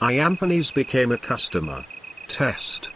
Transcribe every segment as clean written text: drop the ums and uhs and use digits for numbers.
Iampanies became a customer. Test.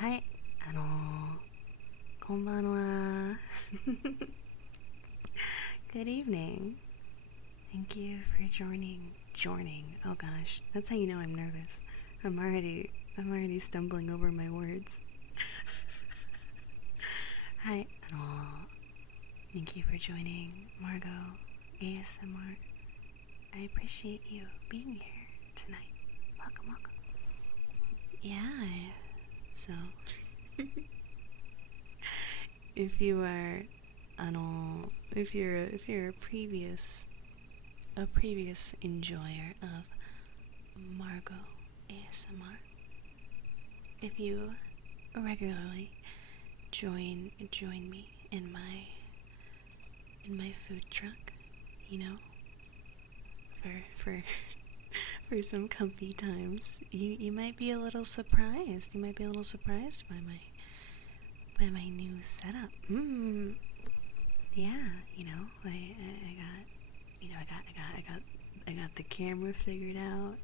はいこんばんはGood evening. Thank you for joining. Oh gosh, that's how you know I'm nervous. I'm already stumbling over my words. Hi, thank you for joining Margot ASMR. I appreciate you being here tonight. Welcome. Yeah, so if you are, if you're a previous enjoyer of Margot ASMR, if you regularly join me in my food truck, you know, for for some comfy times, you might be a little surprised. You might be a little surprised by my new setup. yeah, I got the camera figured out.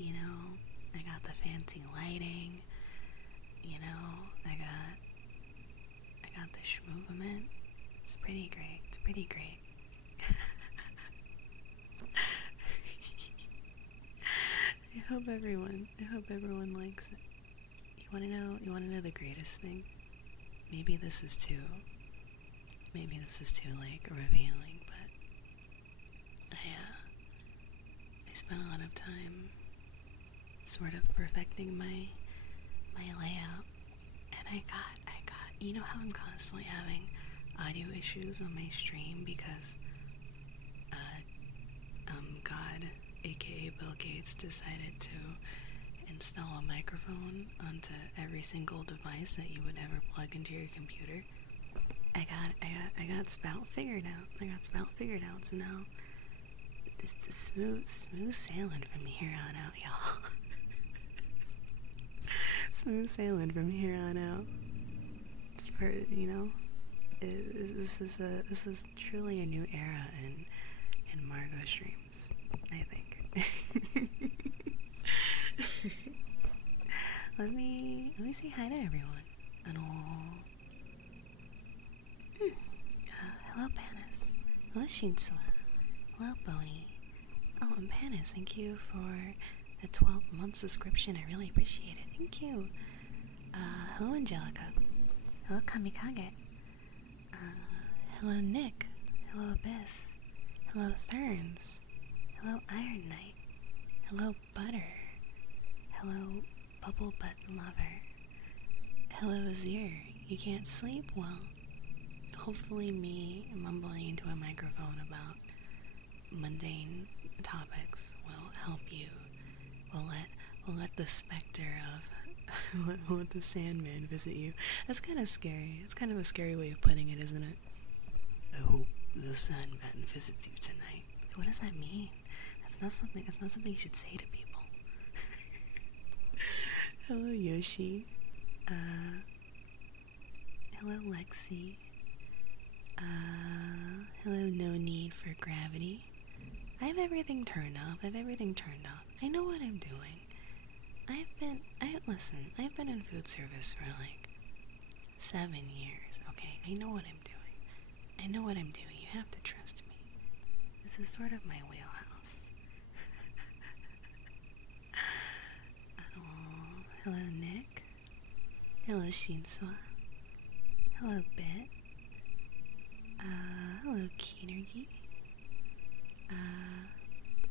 I got the fancy lighting. I got the schmovement. It's pretty great. It's pretty great. I hope everyone likes it. You wanna know the greatest thing? Maybe this is too like revealing, but I spent a lot of time sort of perfecting my layout, and I got you know how I'm constantly having audio issues on my stream because God, aka Bill Gates, decided to install a microphone onto every single device that you would ever plug into your computer. I got Spout figured out. So now it's a smooth sailing from here on out, y'all. Smooth sailing from here on out. It's for this is truly a new era in Margot streams, I think. Let me say hi to everyone. And hello Panis. Hello Shinsua. Hello Boney. Oh, and Panis, thank you for the 12-month subscription. I really appreciate it. Thank you. Hello Angelica. Hello Kamikage. Hello Nick. Hello Abyss. Hello Therns. Hello Iron Knight. Hello Butter. Hello Bubble Butt Lover. Hello Azir. You can't sleep? Well, hopefully me mumbling into a microphone about mundane topics will help you. We'll let the specter of we'll let the Sandman visit you. That's kind of scary. It's kind of a scary way of putting it, isn't it? I hope the Sandman visits you tonight. What does that mean? That's not something you should say to people. Hello Yoshi. Hello Lexi. Hello No Need for Gravity. I have everything turned off. I know what I'm doing. Listen, I've been in food service for like 7 years, okay? I know what I'm doing. You have to trust me. This is sort of my wheelhouse. Oh, hello Nick. Hello Shinsua. Hello Bit. Hello Keenergy.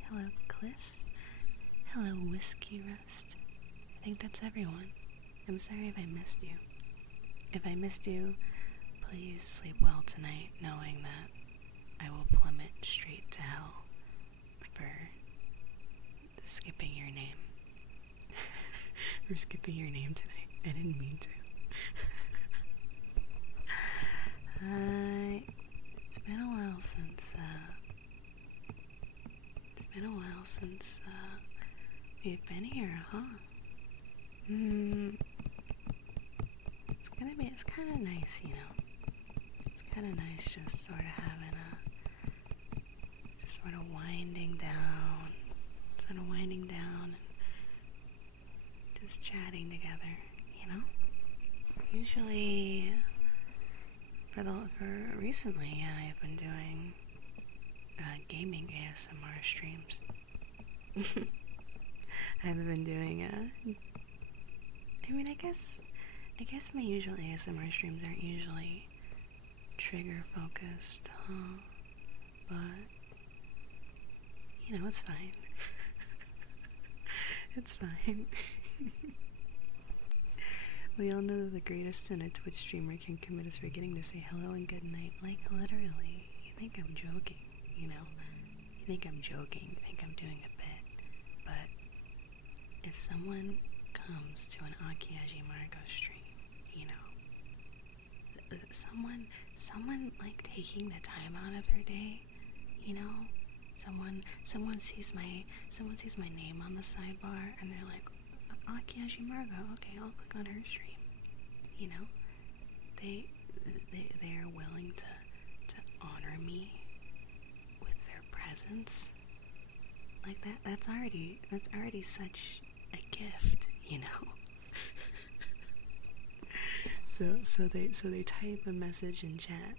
Hello Cliff. Hello Whiskey Rust. I think that's everyone. I'm sorry if I missed you. If I missed you, please sleep well tonight, knowing that I will plummet straight to hell for skipping your name. For skipping your name tonight. I didn't mean to. It's been a while since we've been here, huh? It's kind of nice, It's kind of nice just sort of winding down, and just chatting together, Usually, for recently, I've been doing gaming ASMR streams. I haven't been doing I guess my usual ASMR streams aren't usually trigger focused, huh? But it's fine. It's fine. We all know that the greatest sin a Twitch streamer can commit is forgetting to say hello and good night. Like, literally. You think I'm joking, You think I'm joking. You think I'm doing a bit. But if someone comes to an Akiaji Margo stream, someone like taking the time out of their day, someone sees my name on the sidebar and they're like, Akiaji Margo, okay, I'll click on her stream. They are willing to honor me with their presence, like that's already such a gift, you know. So they type a message in chat.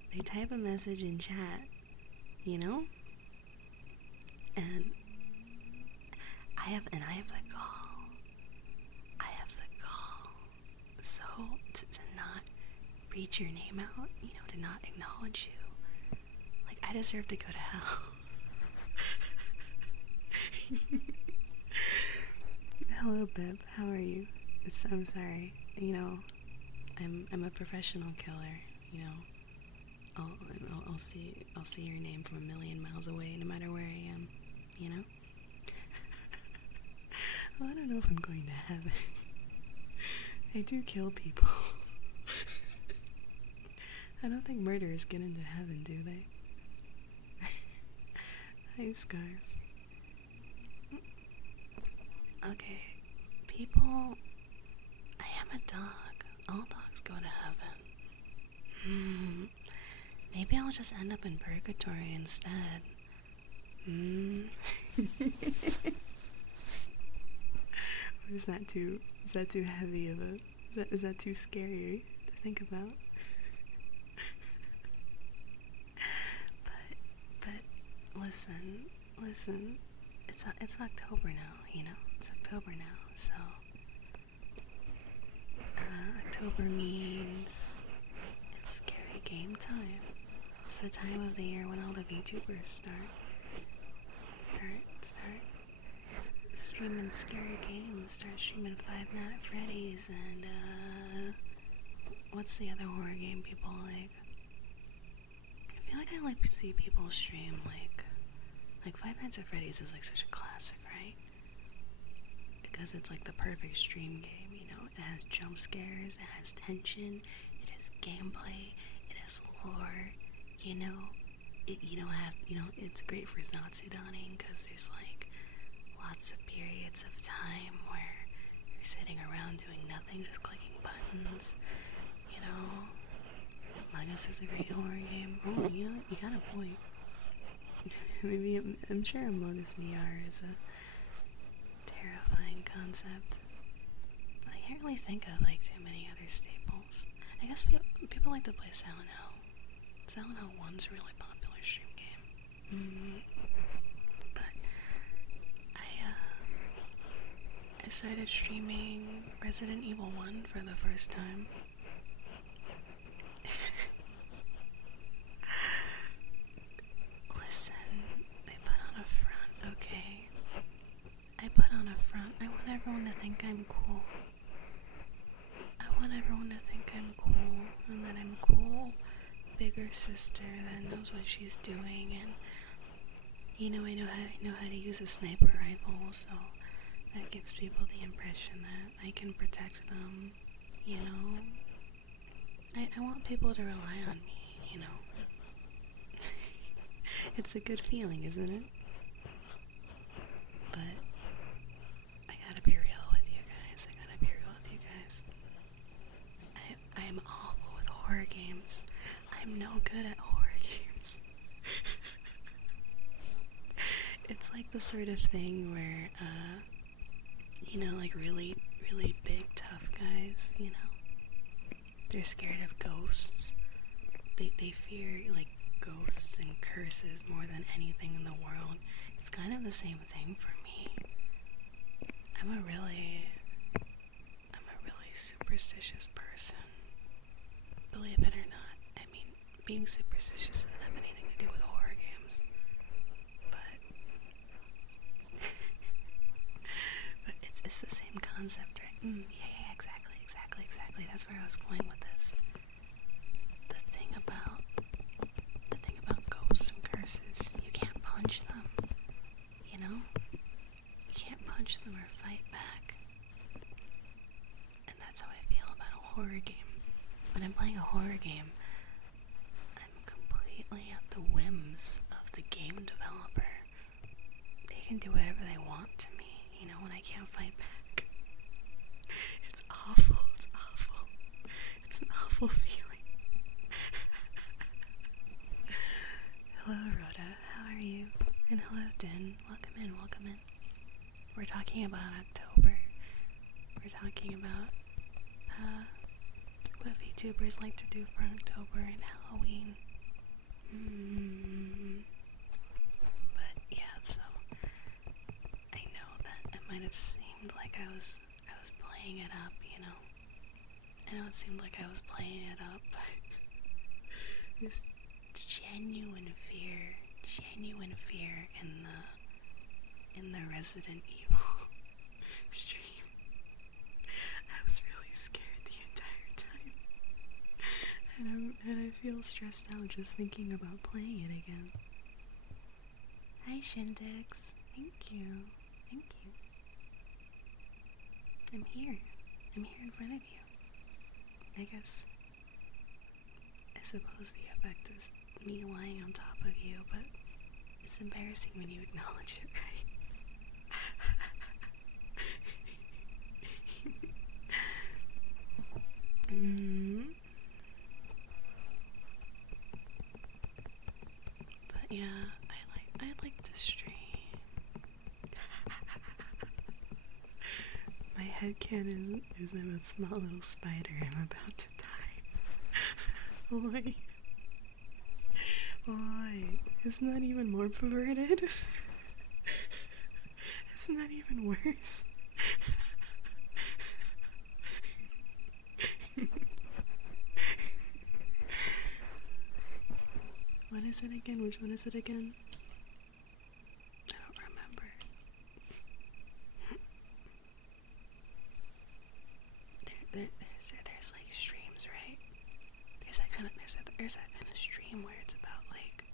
You know? And I have the gall. So to not read your name out, you know, to not acknowledge you. Like, I deserve to go to hell. Hello, Beb. How are you? I'm sorry. You know, I'm a professional killer. You know, I'll see your name from a million miles away, no matter where I am. You know. Well, I don't know if I'm going to heaven. I do kill people. I don't think murderers get into heaven, do they? Hi, Scarf. Okay, people, I am a dog. All dogs go to heaven. Maybe I'll just end up in purgatory instead. Or is that too heavy of a, is that too scary to think about? But listen, it's October now, you know? It's October now, so October means it's scary game time. It's the time of the year when all the VTubers start streaming scary games, start streaming Five Nights at Freddy's and what's the other horror game people like? I feel like I like to see people stream like Five Nights at Freddy's is like such a classic, right? Because it's like the perfect stream game, you know. It has jump scares, it has tension, it has gameplay, it has lore, you know. It's great for Nazi donning because there's like lots of periods of time where you're sitting around doing nothing, just clicking buttons, you know. Among Us is a great horror game. Oh, you know, you got a point. Maybe I'm sure Among Us VR is a terrifying concept. But I can't really think of like too many other staples. I guess people like to play Silent Hill. Silent Hill 1's a really popular stream game. But I started streaming Resident Evil 1 for the first time. Listen, I put on a front, okay? I put on a front. I want everyone to think I'm cool. I want everyone to think I'm cool, and that I'm cool bigger sister that knows what she's doing, and you know, I know how to use a sniper rifle, so that gives people the impression that I can protect them, you know. I want people to rely on me, you know. It's a good feeling, isn't it? But I gotta be real with you guys. I'm awful with horror games. I'm no good at horror games. It's like the sort of thing where, you know, like really, really big, tough guys, you know, they're scared of ghosts. They fear, like, ghosts and curses more than anything in the world. It's kind of the same thing for me. I'm a really superstitious person. Believe it or not. I mean, being superstitious doesn't have anything to do with horror games. But but it's the same concept, right? Yeah, exactly. That's where I was going with this. The thing about ghosts and curses, you can't punch them. You know? You can't punch them or fight back. And that's how I feel about a horror game. When I'm playing a horror game, I'm completely at the whims of the game developer. They can do whatever they want to me, you know, when I can't fight back. It's awful. It's an awful feeling. we're talking about October. We're talking about what VTubers like to do for October and Halloween. But yeah, so I know that it might have seemed like I was playing it up, you know. I know it seemed like I was playing it up, but this genuine fear in the Resident Evil stream. I was really scared the entire time, and I feel stressed out just thinking about playing it again. Hi Shindex, thank you. I'm here in front of you. I suppose the effect is me lying on top of you, but it's embarrassing when you acknowledge it, right? But yeah, I like to stream. My headcanon is I'm a small little spider. I'm about to die. Oi. Isn't that even more perverted? Isn't that even worse? What is it again? Which one is it again? I don't remember. There's like streams, right? There's that kind of stream where it's about like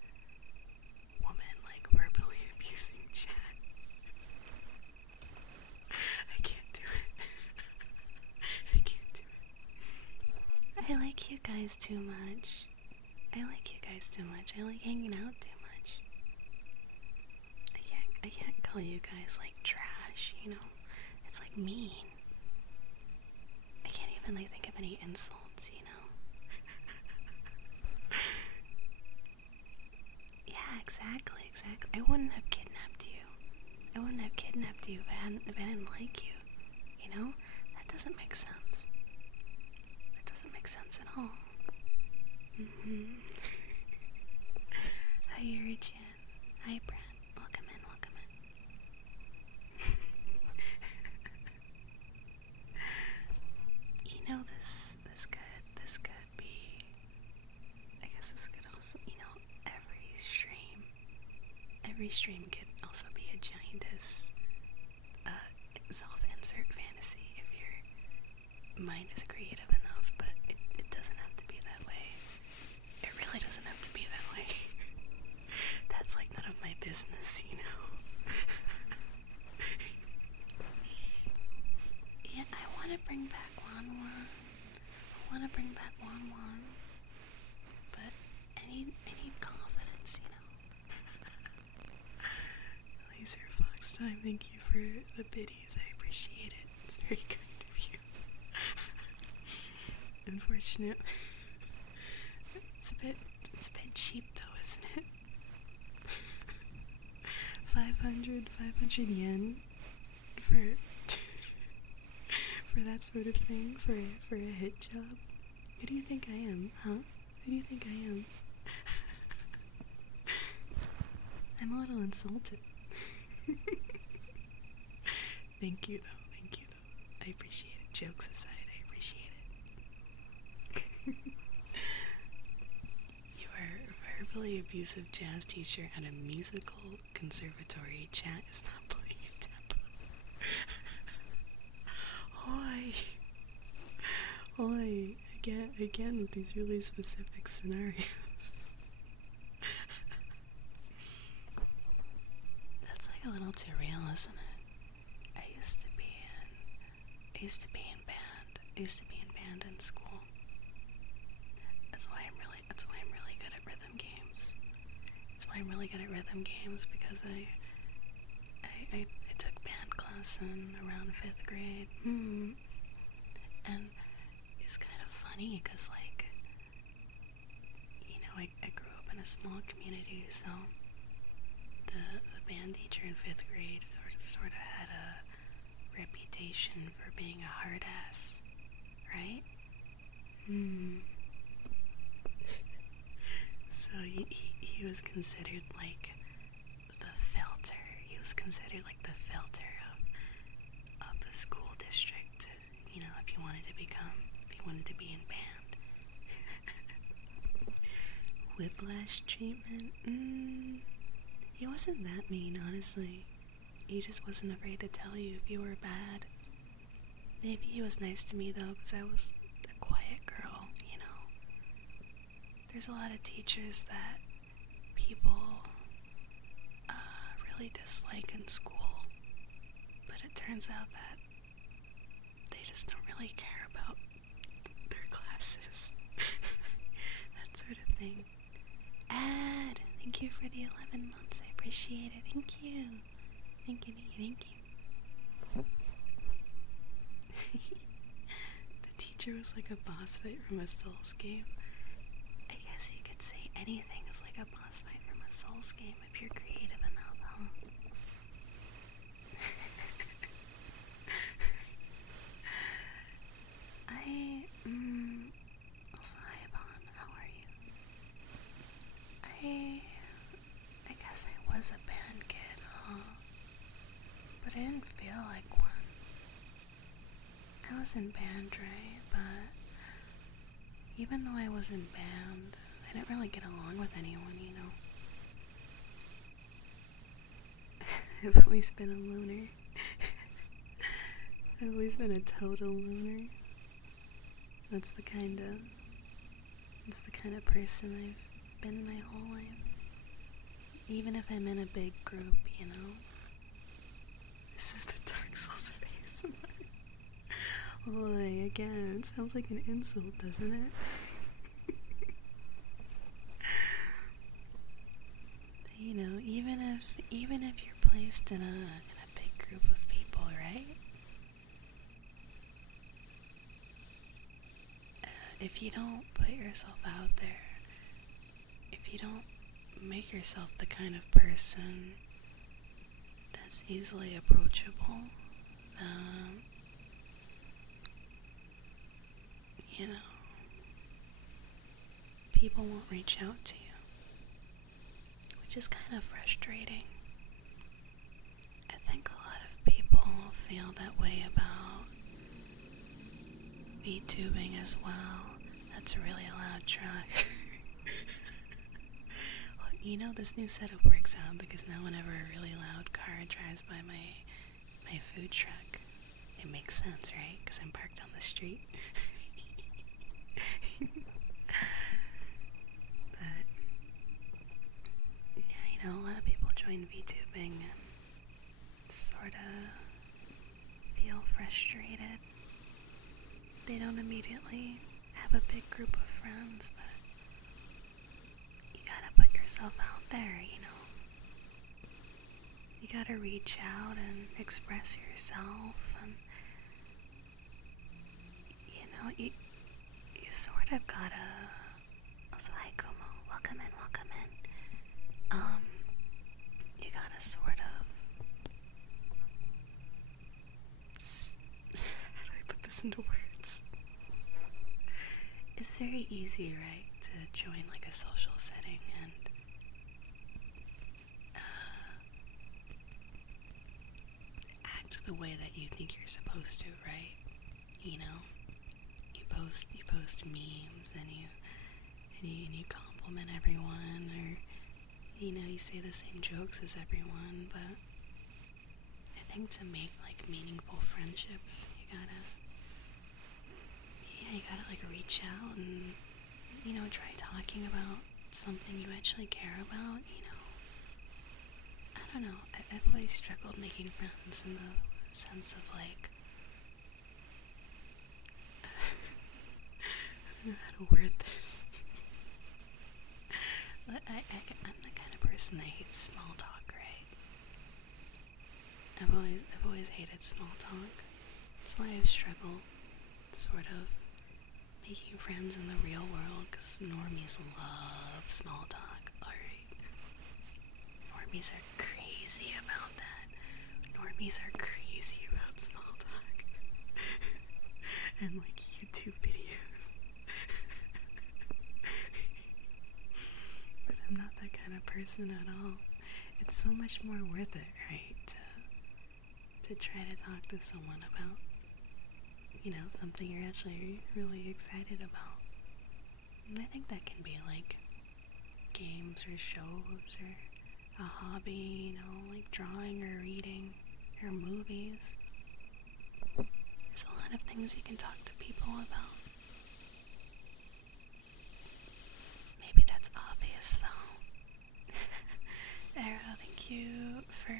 women like verbally abusing chat. I can't do it. I like you guys too much. I like hanging out too much. I can't call you guys like trash, you know? It's like mean. I can't even like think of any insults, you know? Yeah, exactly. I wouldn't have kidnapped you. If I didn't like you. You know? That doesn't make sense. At all. Hi, Urigen. Hi, Brent. Welcome in. You know, this could be, I guess this could also, you know, every stream could also be a giantess self-insert fantasy if your mind is creative enough, but it doesn't have to be that way. It really doesn't have to be that way. That's like none of my business, you know? Yeah, I want to bring back Wanwan. But I need confidence, you know? Laser Fox Time, thank you for the biddies. I appreciate it. It's very kind of you. Unfortunate. It's a bit cheap though, isn't it? 500 yen for that sort of thing, for a hit job. Who do you think I am, huh? Who do you think I am? I'm a little insulted. Thank you though. I appreciate it. Jokes aside, I appreciate it. You are a verbally abusive jazz teacher at a musical conservatory. Chat is not playing a tempo. Oi. Again with these really specific scenarios. That's like a little too real, isn't it? I used to be in band in school. That's why I'm really good at rhythm games. Because I took band class in around 5th grade. And it's kind of funny because, like, you know, I grew up in a small community, so the band teacher in 5th grade sort of had a reputation for being a hard ass, right? So he was considered like the filter. He was considered like the filter of the school district. You know, if you wanted to be in band. Whiplash treatment? He wasn't that mean, honestly. He just wasn't afraid to tell you if you were bad. Maybe he was nice to me though, because I was a quiet girl, you know. There's a lot of teachers that people really dislike in school, but it turns out that they just don't really care about their classes. That sort of thing. Ad, thank you for the 11 months. I appreciate it. Thank you. Thank you. The teacher was like a boss fight from a Souls game. I guess you could say anything is like a boss fight from a Souls game if you're creative enough, huh? Also, hi, Bon. How are you? I guess I was a band kid, huh? But I didn't feel like one. I was in band, right? But even though I was in band, I didn't really get along with anyone, you know? I've always been a loner. I've always been a total loner. That's the kind of person I've been my whole life. Even if I'm in a big group, you know? This is the Dark Souls of ASMR. Oi, again, it sounds like an insult, doesn't it? But, you know, even if you're placed in a big group of people, right? If you don't put yourself out there, if you don't make yourself the kind of person that's easily approachable, you know, people won't reach out to you, which is kind of frustrating. I think a lot of people feel that way about VTubing as well. That's a really loud truck. Well, you know, this new setup works out because now whenever a really loud car drives by my food truck, it makes sense, right? Because I'm parked on the street. But yeah, you know, a lot of people join VTubing and sort of feel frustrated. They don't immediately have a big group of friends, but you gotta put yourself out there, you know. You gotta reach out and express yourself, and you know, you sort of gotta. Also, hi Kumo, welcome in. You gotta sort of. How do I put this into words? It's very easy, right, to join like a social setting and act the way that you think you're supposed to, right? You know, you post memes and you compliment everyone, or you know, you say the same jokes as everyone. But I think to make like meaningful friendships, you gotta like reach out and, you know, try talking about something you actually care about, you know. I don't know, I've always struggled making friends in the sense of like, I don't know how to word this. But I'm the kind of person that hates small talk, right? I've always hated small talk. That's why I've struggled sort of making friends in the real world, because normies love small talk, alright? Normies are crazy about that. Normies are crazy about small talk. and like YouTube videos. But I'm not that kind of person at all. It's so much more worth it, right? To try to talk to someone about, something you're actually really excited about. And I think that can be like games or shows or a hobby, like drawing or reading or movies. There's a lot of things you can talk to people about. Maybe that's obvious though. Arrow, thank you for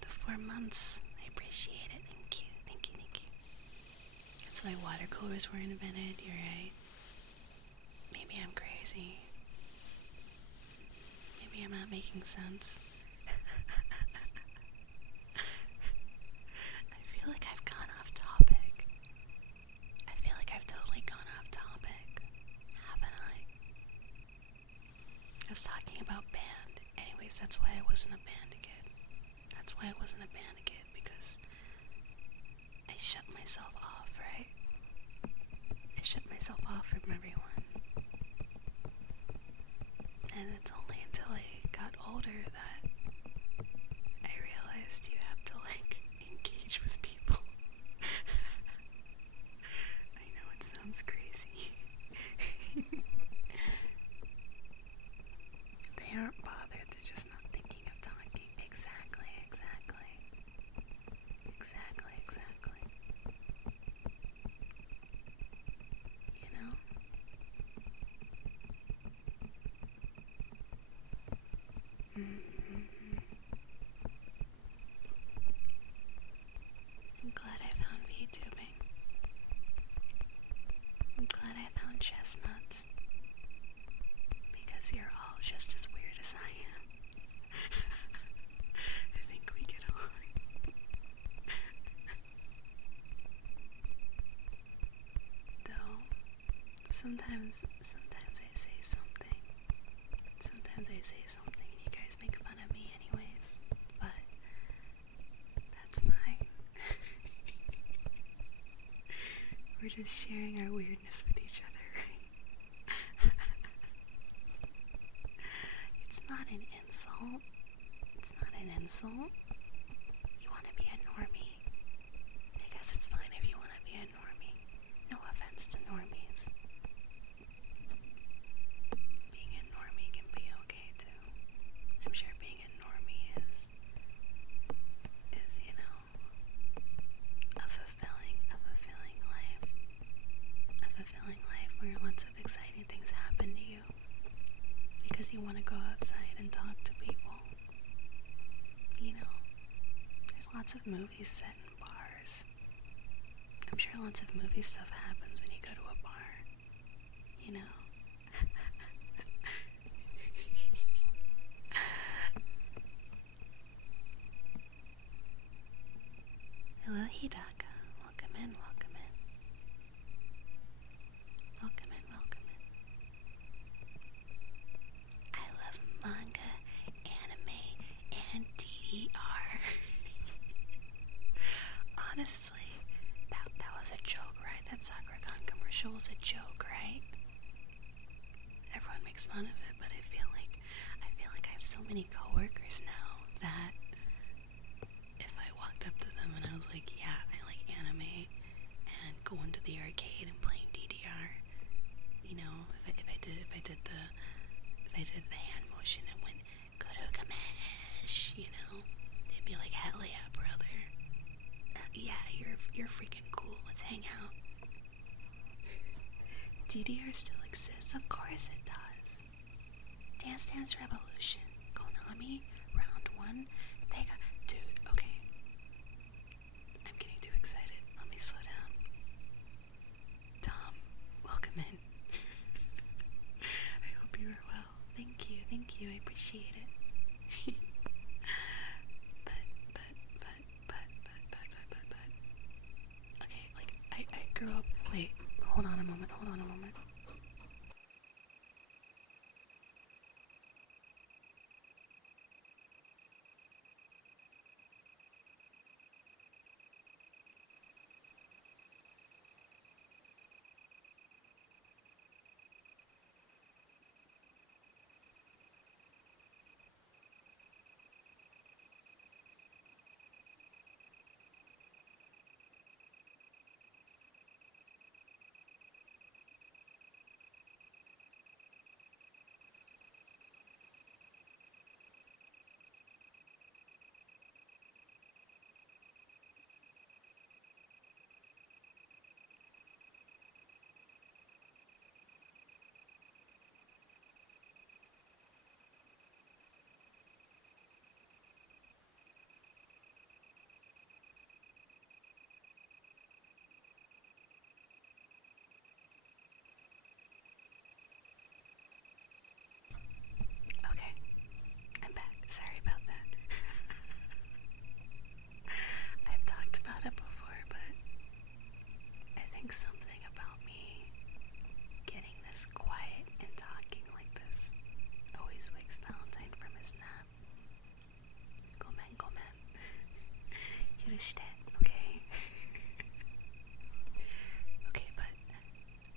the 4 months. I appreciate it. Thank you, thank you, thank you. That's why watercolors were invented, you're right. Maybe I'm crazy. Maybe I'm not making sense. I feel like I've gone off topic. I feel like I've totally gone off topic. Haven't I? I was talking about band. Anyways, that's why I wasn't a band kid. That's why I wasn't a band kid, because I shut myself off, right? I shut myself off from everyone. And it's only until I got older that I realized you have to, engage with people. I know it sounds crazy. They aren't bothered, they're just not thinking of talking. Exactly. I'm glad I found VTubing. I'm glad I found chestnuts. Because you're all just as weird as I am. I think we get along. Though, sometimes I say something. Sometimes I say something and you guys make fun of me anyways. But that's fine. We're just sharing our weirdness with each other, right? It's not an insult. It's not an insult. You want to be a normie. I guess it's fine if you want to be a normie. No offense to normies. Being a normie can be okay too. I'm sure being a normie is a fulfilling life. A fulfilling life where lots of exciting things happen to you because you want to go outside and talk to people. There's lots of movies set in bars. I'm sure lots of movie stuff happens when you go to a bar. Hello, Hidaka. Welcome in. I love manga, anime, and DDR. Honestly, that was a joke, right? That Sakura-con commercial was a joke, right? Everyone makes fun of it, but I feel like I have so many coworkers now that if I walked up to them and I was like, yeah, I like anime and going to the arcade and playing DDR, if I did the hand motion and went Kurogamesh, they'd be like, hell yeah, brother. Yeah, you're freaking cool. Let's hang out. DDR still exists? Of course it does. Dance Dance Revolution, Konami, Round 1, Dude, okay. I'm getting too excited. Let me slow down. Tom, welcome in. I hope you are well. Thank you, I appreciate it. but. Okay, I grew up. Wait, hold on a moment. accomplished it, okay? Okay, but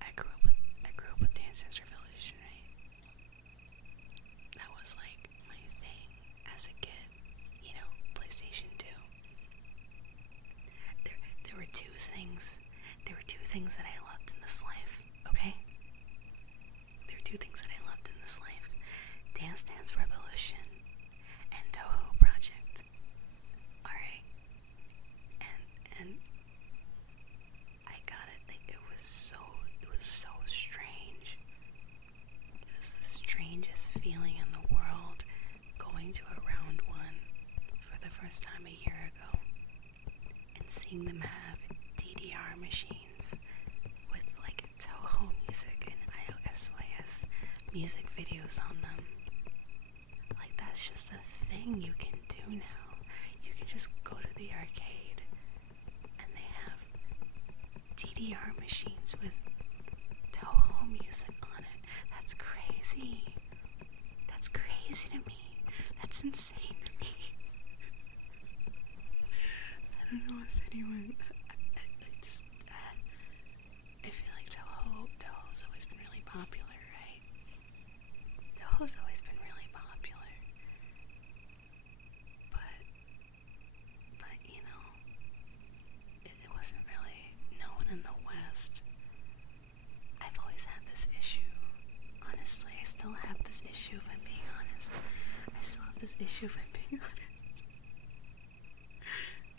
I grew up with Dance Dance Revolution, right? That was like my thing as a kid, you know, PlayStation 2. There were two things. There were two things that I loved in this life, okay? There were two things that I loved in this life. Dance Dance Revolution and Toho Project. Alright? And I got it. Like, it was so strange. It was the strangest feeling in the world going to a round one for the first time a year ago and seeing them have DDR machines with like Toho music and iOSYS music videos on them. Like, that's just a thing you can do now. You can just go to the arcade and they have DDR machines with Toho music on it. That's crazy. That's crazy to me. That's insane to me. I don't know if anyone. I feel like Toho's always been really popular, right? Toho's always been really popular. But you know, it wasn't really known in the West. I've always had this issue. Honestly, I still have this issue if I'm being honest. I still have this issue if I'm being honest.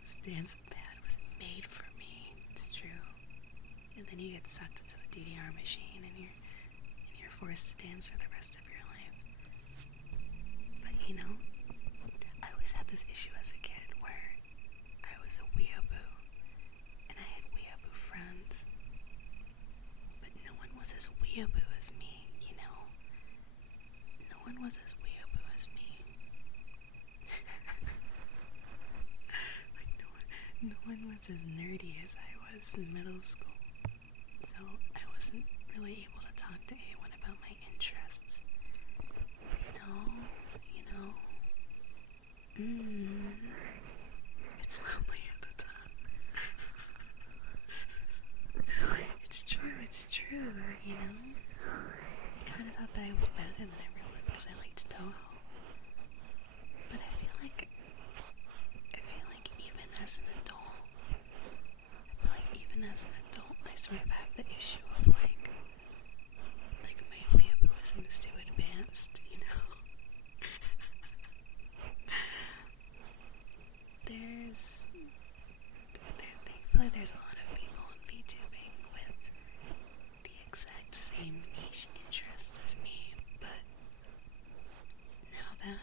This dance pad was made for me. It's true. And then you get sucked into the DDR machine and you're forced to dance for the rest of your life. But you know, I always had this issue as a kid where I was a weeaboo and I had weeaboo friends. But no one was as weeaboo as me, you know? No one was as weeaboo as me. Like, no one was as nerdy as I was in middle school. So I wasn't really able to talk to anyone about my interests. You know. It's lonely at the top. It's true, you know? I kind of thought that I was better than everyone because I liked Toho. But I feel like even as an adult, I sort of have the issue of like my weeabooism is too advanced, you know? Thankfully there's a lot of people on VTubing with the exact same niche interests as me, but now that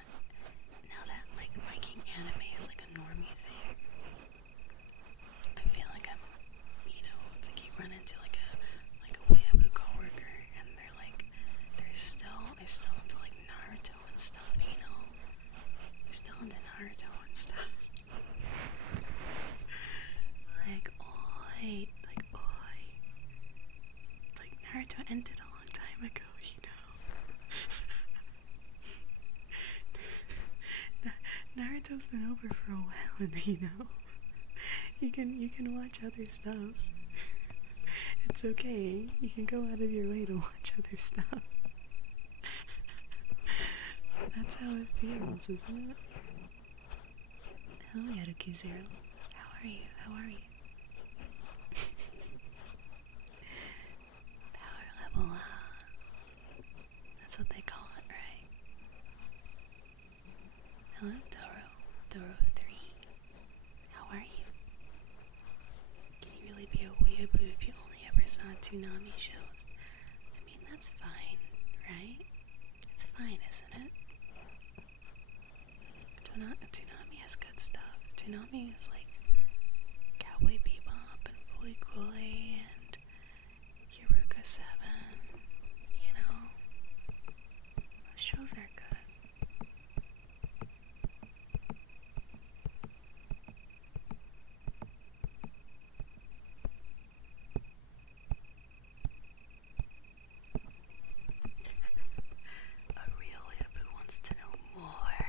like liking anime is like a normie thing, I feel like I'm, you know, it's like you run into like a weeaboo coworker and they're still into like Naruto and stuff, you know? They're still into Naruto and stuff. Like Naruto ended a long time ago, you know? Naruto's been over for a while, and you know, you can watch other stuff. It's okay. You can go out of your way to watch other stuff. That's how it feels, isn't it? Hello, Yaruki Zero. How are you? Power level, that's what they call it, right? Hello, Doro 3. How are you? Can you really be a weeaboo if you only ever saw Toonami shows? I mean, that's fine, right? It's fine, isn't it? Toonami has good stuff. Toonami is like Cowboy Bebop and Fully Cooley and Eureka 7, you know? Those shows are good. A real weeaboo wants to know more.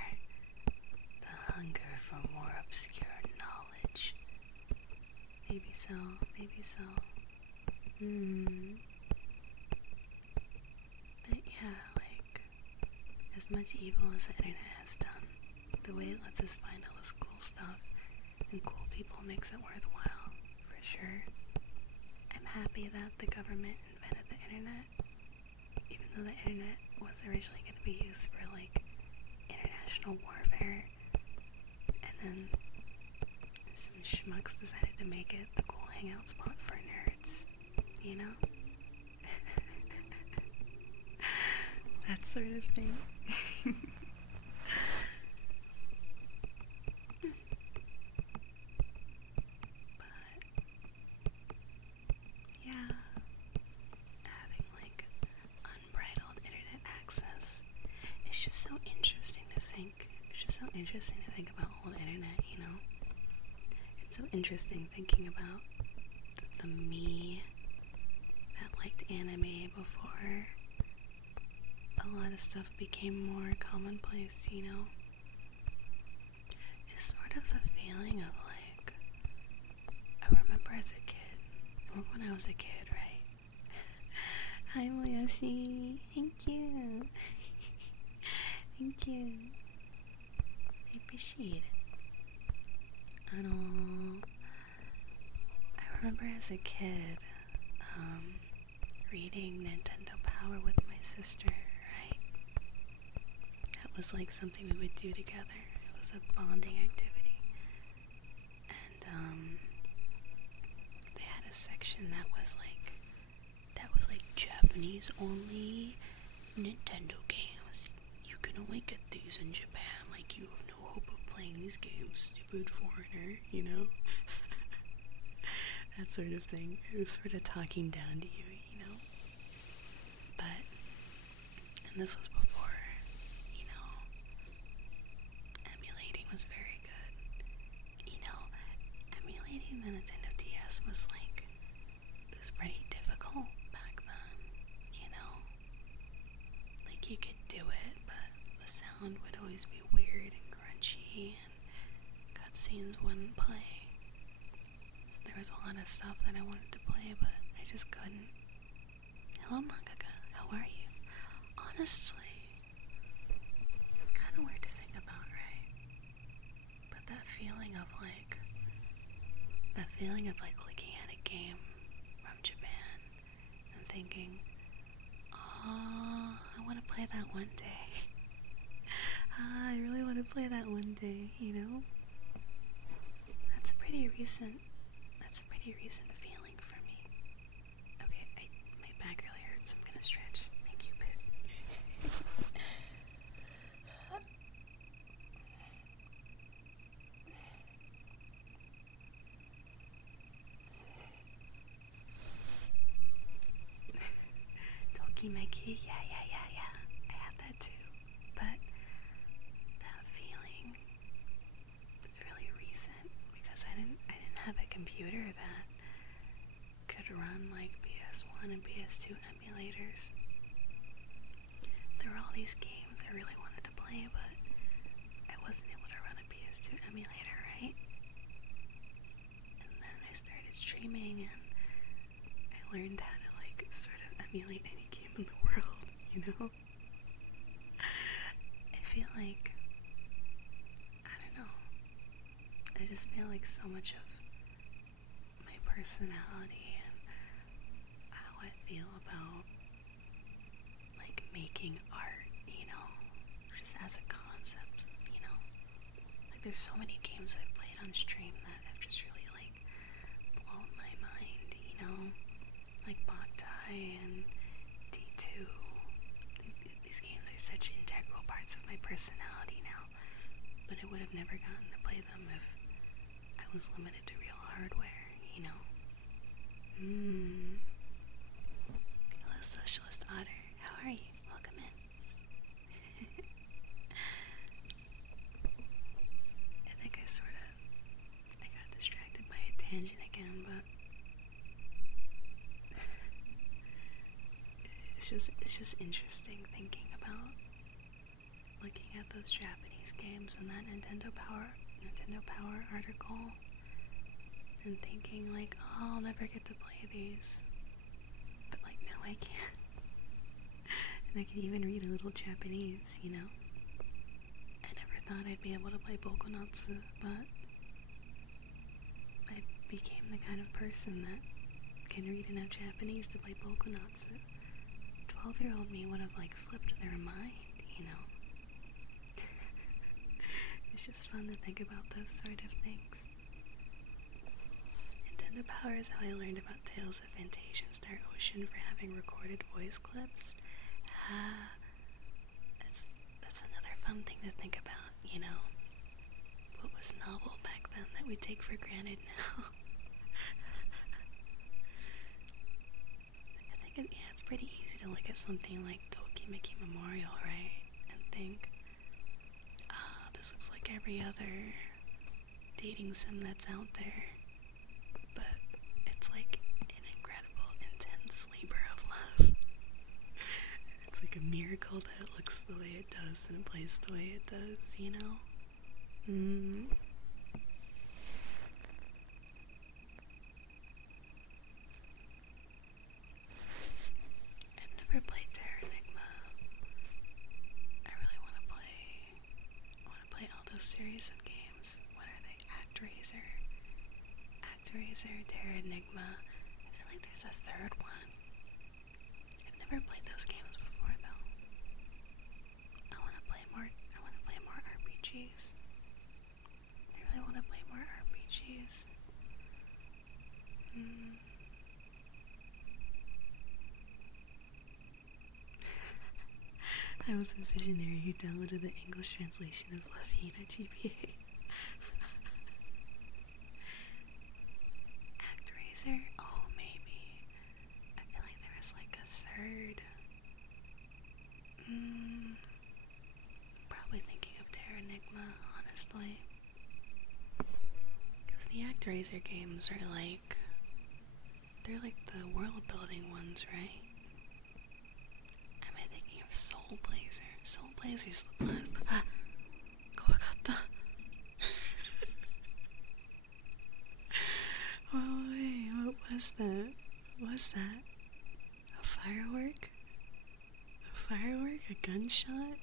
The hunger for more obscure knowledge. Maybe so. Maybe so. But yeah, like, as much evil as the internet has done, the way it lets us find all this cool stuff and cool people makes it worthwhile, for sure. I'm happy that the government invented the internet, even though the internet was originally going to be used for, like, international warfare, and then some schmucks decided to make it the cool hangout spot for nerds, you know? That sort of thing. But yeah, having like unbridled internet access, it's just so interesting to think. It's just so interesting to think about old internet, you know? It's so interesting thinking about the me that liked anime before a lot of stuff became more commonplace, you know? It's sort of the feeling of like, I remember as a kid, when I was a kid, right? Hi Moyoshi, thank you. Thank you. I appreciate it. I remember as a kid, reading Nintendo Power with my sister, right? That was like something we would do together. It was a bonding activity. And, they had a section that was like Japanese only Nintendo games. You can only get these in Japan, like you have no hope of playing these games, stupid foreigner, you know? That sort of thing. It was sort of talking down to you, you know? But, and this was before, you know, emulating was very good. You know, emulating the Nintendo DS was like, it was pretty difficult back then, you know? Like, you could do it, but the sound would always be weird and crunchy, and cutscenes wouldn't play. So there was a lot of stuff that I wanted to play, but I just couldn't. Hello, Mangaka. How are you? Honestly, it's kind of weird to think about, right? But that feeling of like looking at a game from Japan and thinking, oh, I want to play that one day. I really want to play that one day, you know? That's a pretty recent feeling for me. Okay, my back really hurts, I'm gonna stretch. Thank you, Pip. Tokimeki, yeah. I had that too. But that feeling was really recent because I didn't have a computer that could run like PS1 and PS2 emulators. There were all these games I really wanted to play, but I wasn't able to run a PS2 emulator, right? And then I started streaming and I learned how to like sort of emulate any game in the world, you know? I feel like, I don't know, I just feel like so much of my personality and how I feel about like making art, you know, just as a concept, you know. Like there's so many games I've played on stream that have just really like blown my mind, you know, like Boktai and D2. These games are such integral parts of my personality now, but I would have never gotten to play them if I was limited to real hardware, you know. Hello, Socialist Otter. How are you? Welcome in. I think I got distracted by a tangent again, but it's just interesting thinking about looking at those Japanese games and that Nintendo Power article and thinking like, oh, I'll never get to play these. But like now I can. And I can even read a little Japanese, you know? I never thought I'd be able to play Bokonatsu, but I became the kind of person that can read enough Japanese to play Bokonatsu. 12-year-old me would have like flipped their mind, you know? It's just fun to think about those sort of things. Nintendo Power is how I learned about Tales of Fantasia Star Ocean for having recorded voice clips. That's another fun thing to think about, you know? What was novel back then that we take for granted now? I think it's pretty easy to look at something like Tokimeki Memorial, right? And think, this looks like every other dating sim that's out there. But it's like an incredible, intense labor of love. It's like a miracle that it looks the way it does and it plays the way it does, you know? I've never played Terra Enigma. I really want to play all those series of games. What are they? ActRaiser, Terra Enigma. I feel like there's a third one. I've never played those games before though. I want to play more RPGs. I really want to play more RPGs. I was a visionary who downloaded the English translation of Lafina GBA. ActRaiser? Oh, maybe. I feel like there was like a third. Probably thinking of Terra Enigma, honestly. Because the ActRaiser games are like... they're like the world building ones, right? Am I thinking of Soul Blazer? Soul Blazer's the one. Kowakatta. Oh wait, what was that? What was that? A firework? A firework? A gunshot?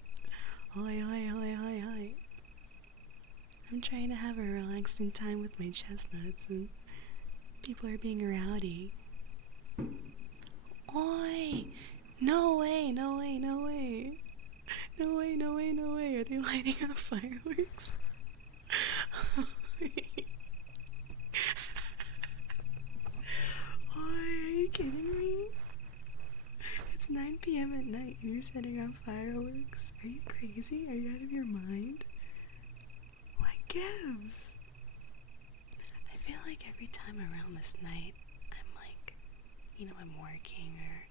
Oi, oi, oi, oi, oi. I'm trying to have a relaxing time with my chestnuts and people are being rowdy. Oi! No way, no way, no way. No way, no way, no way. Are they lighting up fireworks? Oi, are you kidding me? It's 9 p.m. at night and you're setting off fireworks? Are you crazy? Are you out of your mind? What gives? I feel like every time around this night, I'm like, you know, I'm working or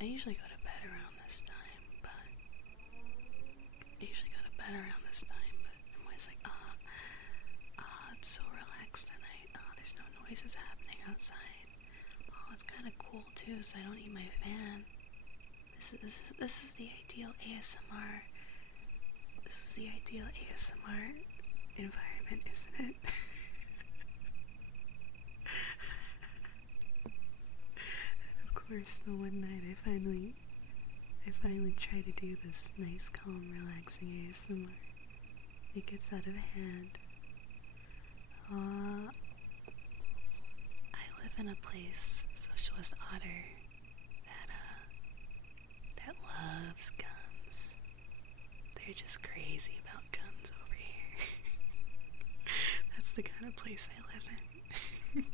I usually go to bed around this time, but I'm always like, it's so relaxed tonight. There's no noises happening outside. It's kind of cool too, so I don't need my fan. This is the ideal ASMR. This is the ideal ASMR environment, isn't it? And of course, the one night I finally try to do this nice, calm, relaxing ASMR. It gets out of hand. I live in a place, Socialist Otter, that loves guns. They're just crazy about guns over here. That's the kind of place I live in.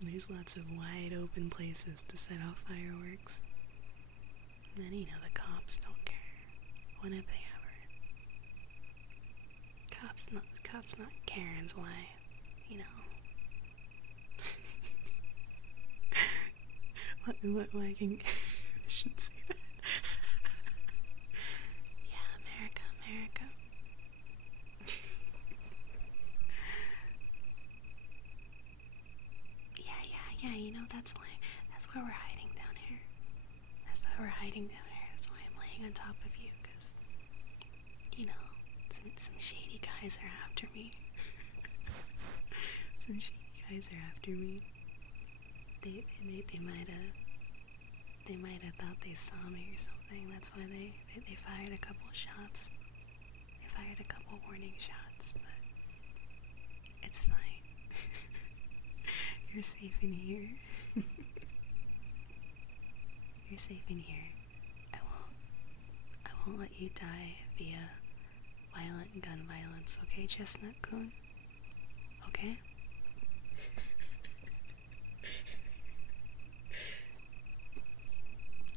There's lots of wide open places to set off fireworks. And then, you know, the cops don't care. When have they ever? Cops not Karens, why? You know. Why can I shouldn't say that. Yeah, America. Yeah, you know, that's why we're hiding down here. That's why I'm laying on top of you, because, you know, some shady guys are after me. Some shady guys are after me. They might have thought they saw me or something. That's why they fired a couple shots. They fired a couple warning shots, but it's fine. You're safe in here. You're safe in here. I won't let you die via violent gun violence, okay, Chestnut-kun? Okay?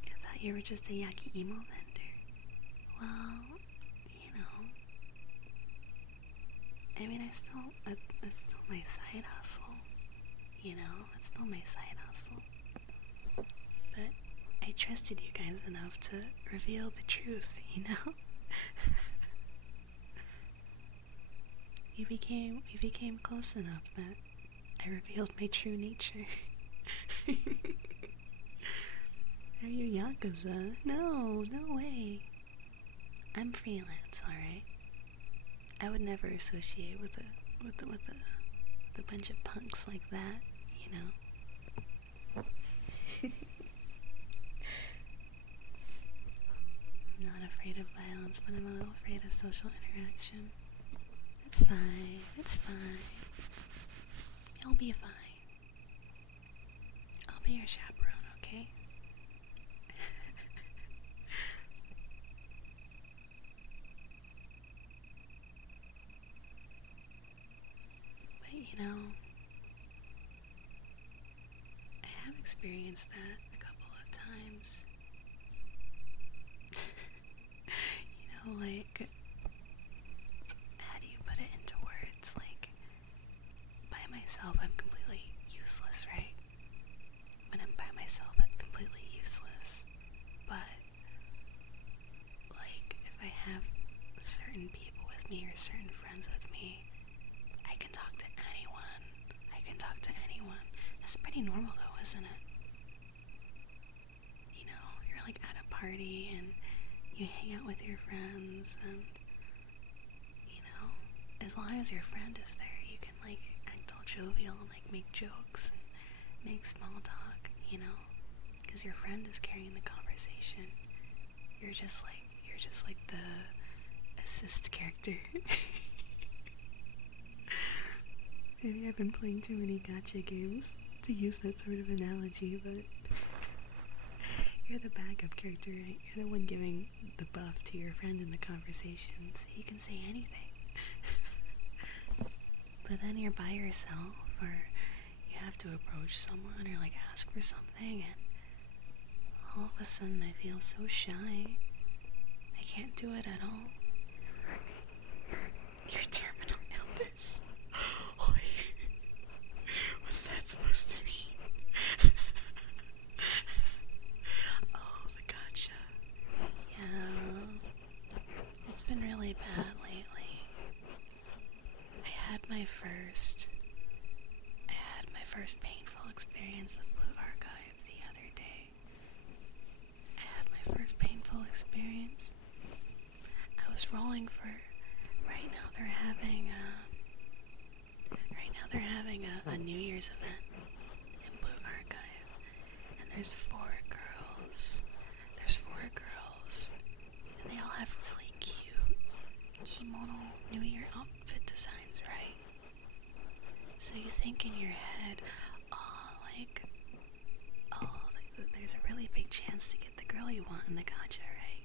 I thought you were just a yaki emo vendor. Well, you know. I mean, it's still my side hustle. You know, it's still my side hustle. But I trusted you guys enough to reveal the truth, you know? We became close enough that I revealed my true nature. Are you Yakuza? No way. I'm freelance, alright? I would never associate with a bunch of punks like that, you know? I'm not afraid of violence, but I'm a little afraid of social interaction. It's fine. It's fine. You'll be fine. I'll be your chaperone, okay? But you know, I have experienced that a couple of times. You know, like, how do you put it into words? Like, by myself, I'm completely useless, right? When I'm by myself, I'm completely useless. But, like, if I have certain people with me or certain friends with me, I can talk to anyone. That's pretty normal though, isn't it? You know, you're like at a party and you hang out with your friends and, you know, as long as your friend is there, you can like act all jovial and like make jokes and make small talk, you know? Because your friend is carrying the conversation. You're just like the assist character. Maybe I've been playing too many gacha games to use that sort of analogy, but you're the backup character, right? You're the one giving the buff to your friend in the conversation, so you can say anything. But then you're by yourself, or you have to approach someone or like ask for something, and all of a sudden I feel so shy. I can't do it at all. Your terminal illness. What's that supposed to mean? Oh, the gotcha. Yeah. It's been really bad lately. I had my first painful experience with Blue Archive the other day. I was rolling for, right now they're having a New Year's event in Blue Archive, and there's four girls, and they all have really cute kimono New Year outfit designs, right? So you think in your head, there's a really big chance to get the girl you want in the gacha, right?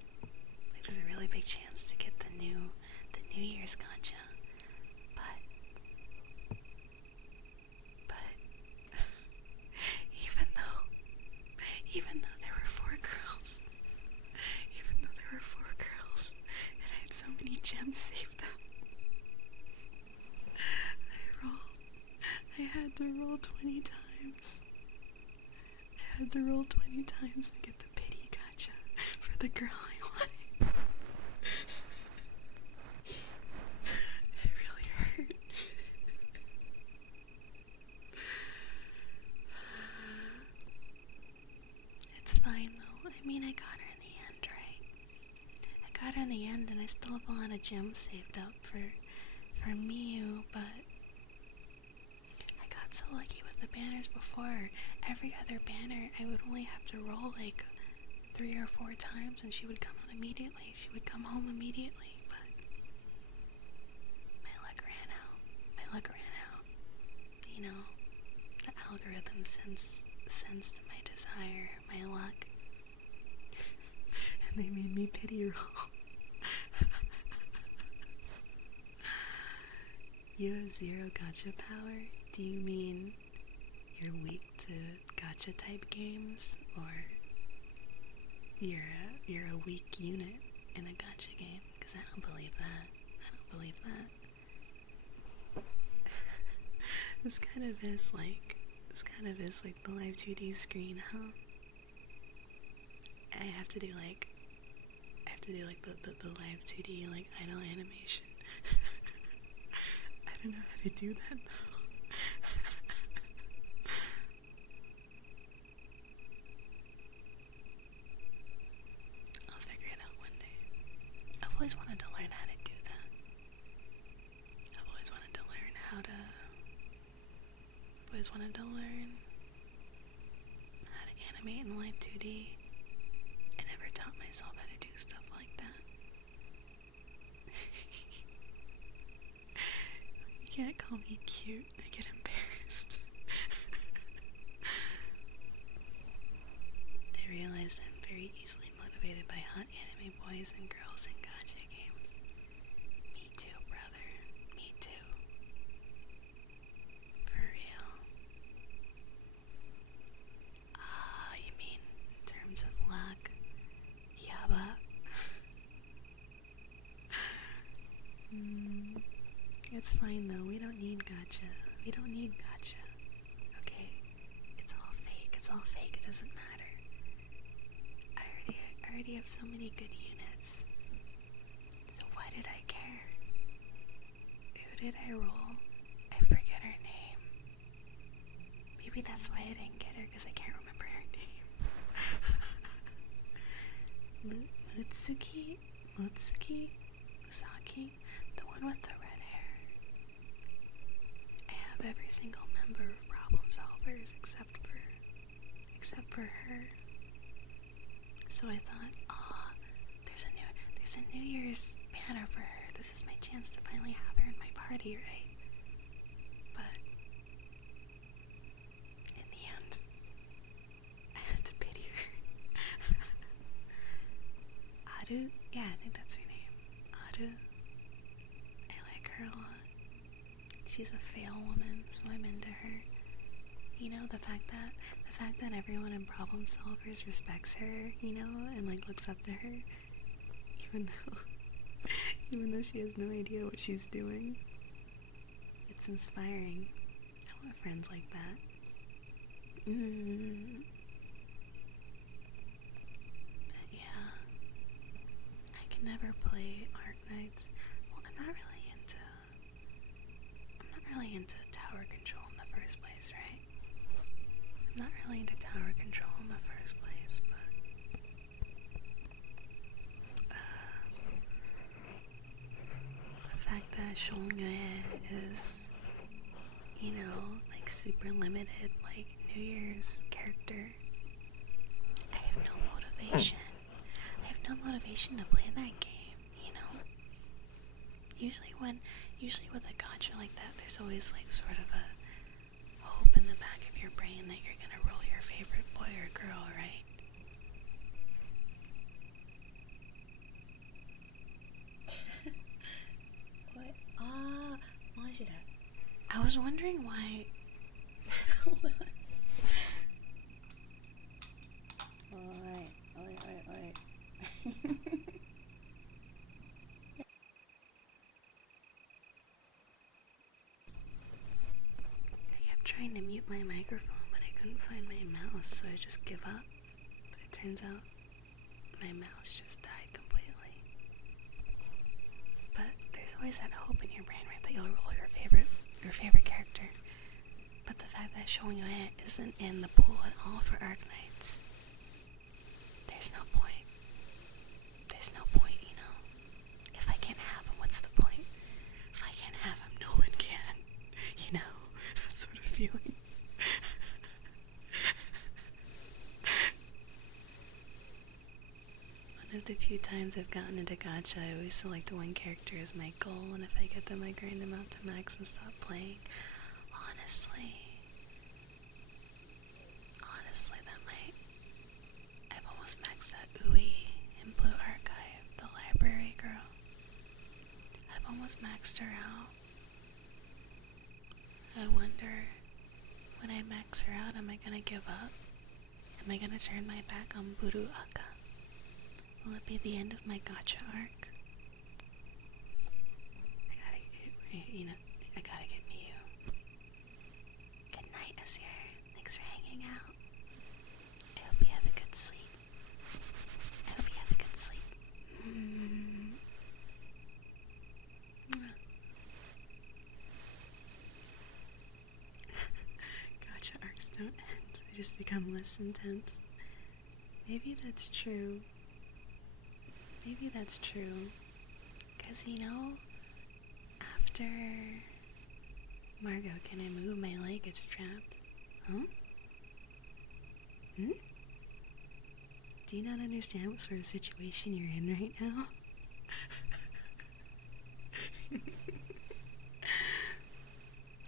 Like there's a really big chance to get the New Year's gacha. But even though there were four girls, and I had so many gems saved up, I had to roll 20 times. I had to roll 20 times to get the pity gacha for the girl I wanted. It really hurt. It's fine though. I mean, I got her in the end, right? I got her in the end, and still have a lot of gems saved up for Miu, but I got so lucky with the banners before. Every other banner, I would only have to roll like 3 or 4 times and she would come out immediately. She would come home immediately, but my luck ran out. You know, the algorithm sensed my desire, my luck. And they made me pity roll. You have 0 gacha power? Do you mean you're weak to gacha type games, or you're a weak unit in a gacha game? Because I don't believe that. This kind of is like the live 2D screen, huh? I have to do like the live 2D like idle animation. I don't know how to do that though. I'll figure it out one day. I've always wanted to learn how to do that. I've always wanted to learn how to animate in live 2D. I never taught myself how to do stuff like that. You can't call me cute. I get embarrassed. I realize I'm very easily motivated by hot anime boys and girls in gacha games. Me too, brother. Me too. For real. You mean in terms of luck? Yaba. It's fine though, we don't need gacha. Okay? It's all fake, it doesn't matter. I already have so many good units. So why did I care? Who did I roll? I forget her name. Maybe that's why I didn't get her, because I can't remember her name. Musaki? The one with the red hair. I have every single member of Problem Solvers except for her. So I thought, there's a New Year's banner for her. This is my chance to finally have her in my party, right? But in the end, I had to pity her. Aru? Yeah, I think that's her name. Aru. I like her a lot. She's a fail woman, so I'm into her. You know, the fact that everyone in Problem Solvers respects her, you know, and like looks up to her, even though she has no idea what she's doing. It's inspiring. I want friends like that. But yeah, I can never play Arknights. Well, I'm not really into tower control in the first place, right? I'm not really into tower control in the first place, but the fact that Shongyue is, you know, like super limited, like New Year's character, I have no motivation. To play that game, you know? Usually with a gacha like that, there's always like sort of a hope in the back of your brain that you're gonna roll your favorite boy or girl, right? What? Majida. I was wondering why. Hold on. Oi. I kept trying to mute my microphone, but I couldn't find my mouse, so I just give up. But it turns out my mouse just died completely. But there's always that hope in your brain, right, that you'll roll your favorite character. But the fact that Shongyue isn't in the pool at all for Arknights, there's no point. You know? If few times I've gotten into gacha, I always select one character as my goal, and if I get them, I grind them out to max and stop playing. Honestly, that might... I've almost maxed out Ui in Blue Archive, the library girl. I've almost maxed her out. I wonder, when I max her out, am I gonna give up? Am I gonna turn my back on Buru Aka? Will it be the end of my gacha arc? I gotta get Miyu. Good night, Asir. Thanks for hanging out. I hope you have a good sleep. Gacha arcs don't end. They just become less intense. Maybe that's true. Because, after Margot, can I move? My leg gets trapped. Huh? Do you not understand what sort of situation you're in right now?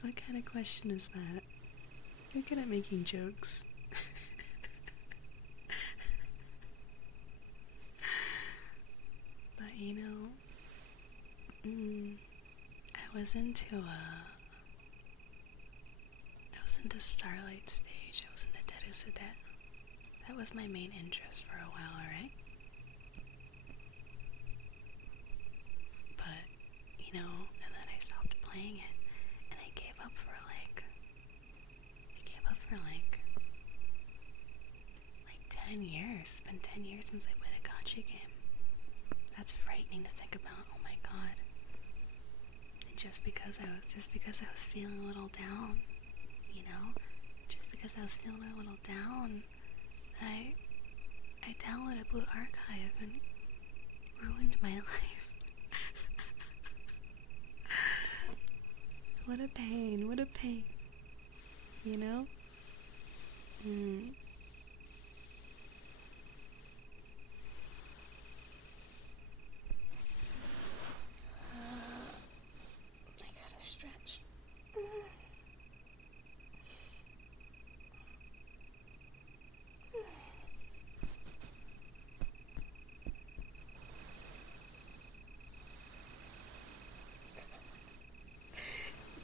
What kind of question is that? You're good at making jokes. But I was into Starlight Stage. I was into Derusudet. That was my main interest for a while, alright? But, and then I stopped playing it, and I gave up for like 10 years. It's been 10 years since I played a gacha game. That's frightening to think about. Oh my god. And just because I was feeling a little down, I downloaded Blue Archive and ruined my life. What a pain. I gotta stretch.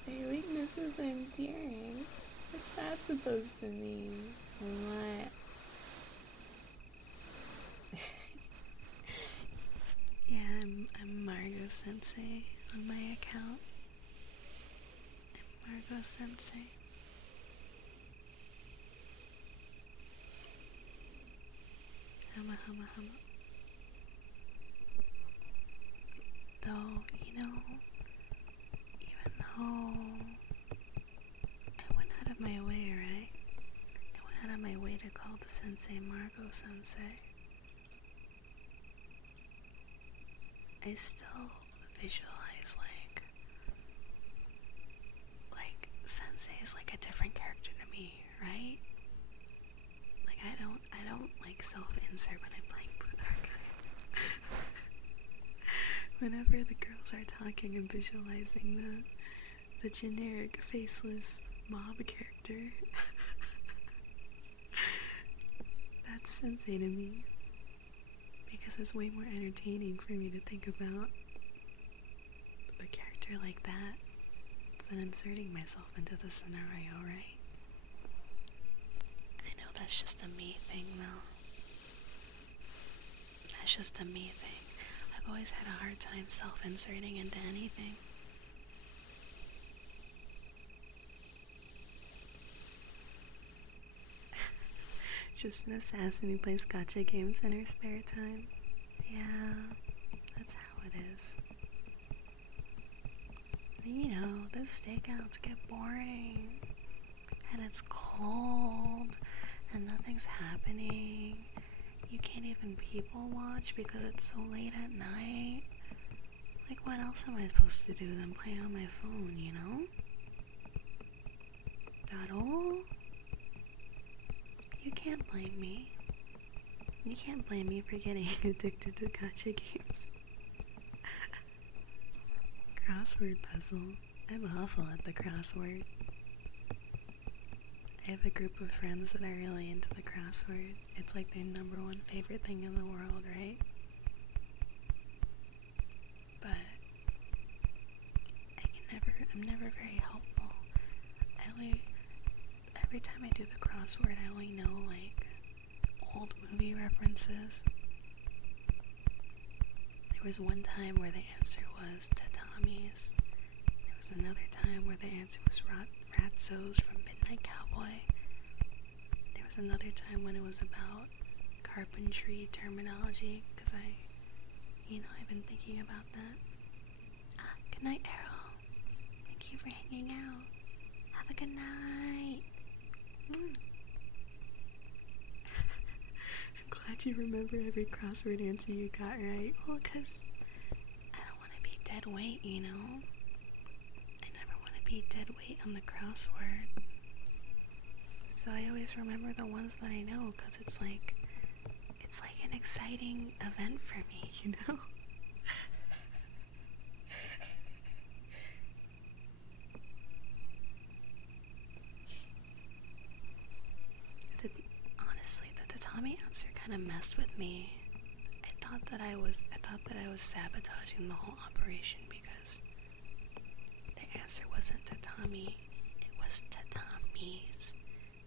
My weakness is endearing. What's that supposed to mean? What? Yeah, I'm Margot Sensei on my account. I'm Margot Sensei. Hama. Though, even though I went out of my way, right? I went out of my way to call the sensei Margot Sensei. I still visualize like Sensei is like a different character to me, right? Like I don't like self-insert when I'm playing Blue Archive. Whenever the girls are talking, I'm visualizing the generic faceless mob character. That's Sensei to me. Because it's way more entertaining for me to think about a character like that than inserting myself into the scenario, right? I know that's just a me thing, though. That's just a me thing. I've always had a hard time self-inserting into anything. Just an assassin who plays gacha games in her spare time. Yeah, that's how it is. Those stakeouts get boring. And it's cold. And nothing's happening. You can't even people watch because it's so late at night. Like, what else am I supposed to do than play on my phone, Daro? You can't blame me. You can't blame me for getting addicted to gacha games. Crossword puzzle. I'm awful at the crossword. I have a group of friends that are really into the crossword. It's like their #1 favorite thing in the world, right? But I'm never very helpful. Every time I do the crossword, I only know like old movie references. There was one time where the answer was Tatami's. There was another time where the answer was Ratsos from Midnight Cowboy. There was another time when it was about carpentry terminology, because I've been thinking about that. Good night, Arrow. Thank you for hanging out. Have a good night. I'm glad you remember every crossword answer you got right. Well, because I don't want to be dead weight, I never want to be dead weight on the crossword. So I always remember the ones that I know, because it's like an exciting event for me, Honestly, the tatami answer kind of messed with me. I thought that I was sabotaging the whole operation because the answer wasn't tatami, it was tatamis,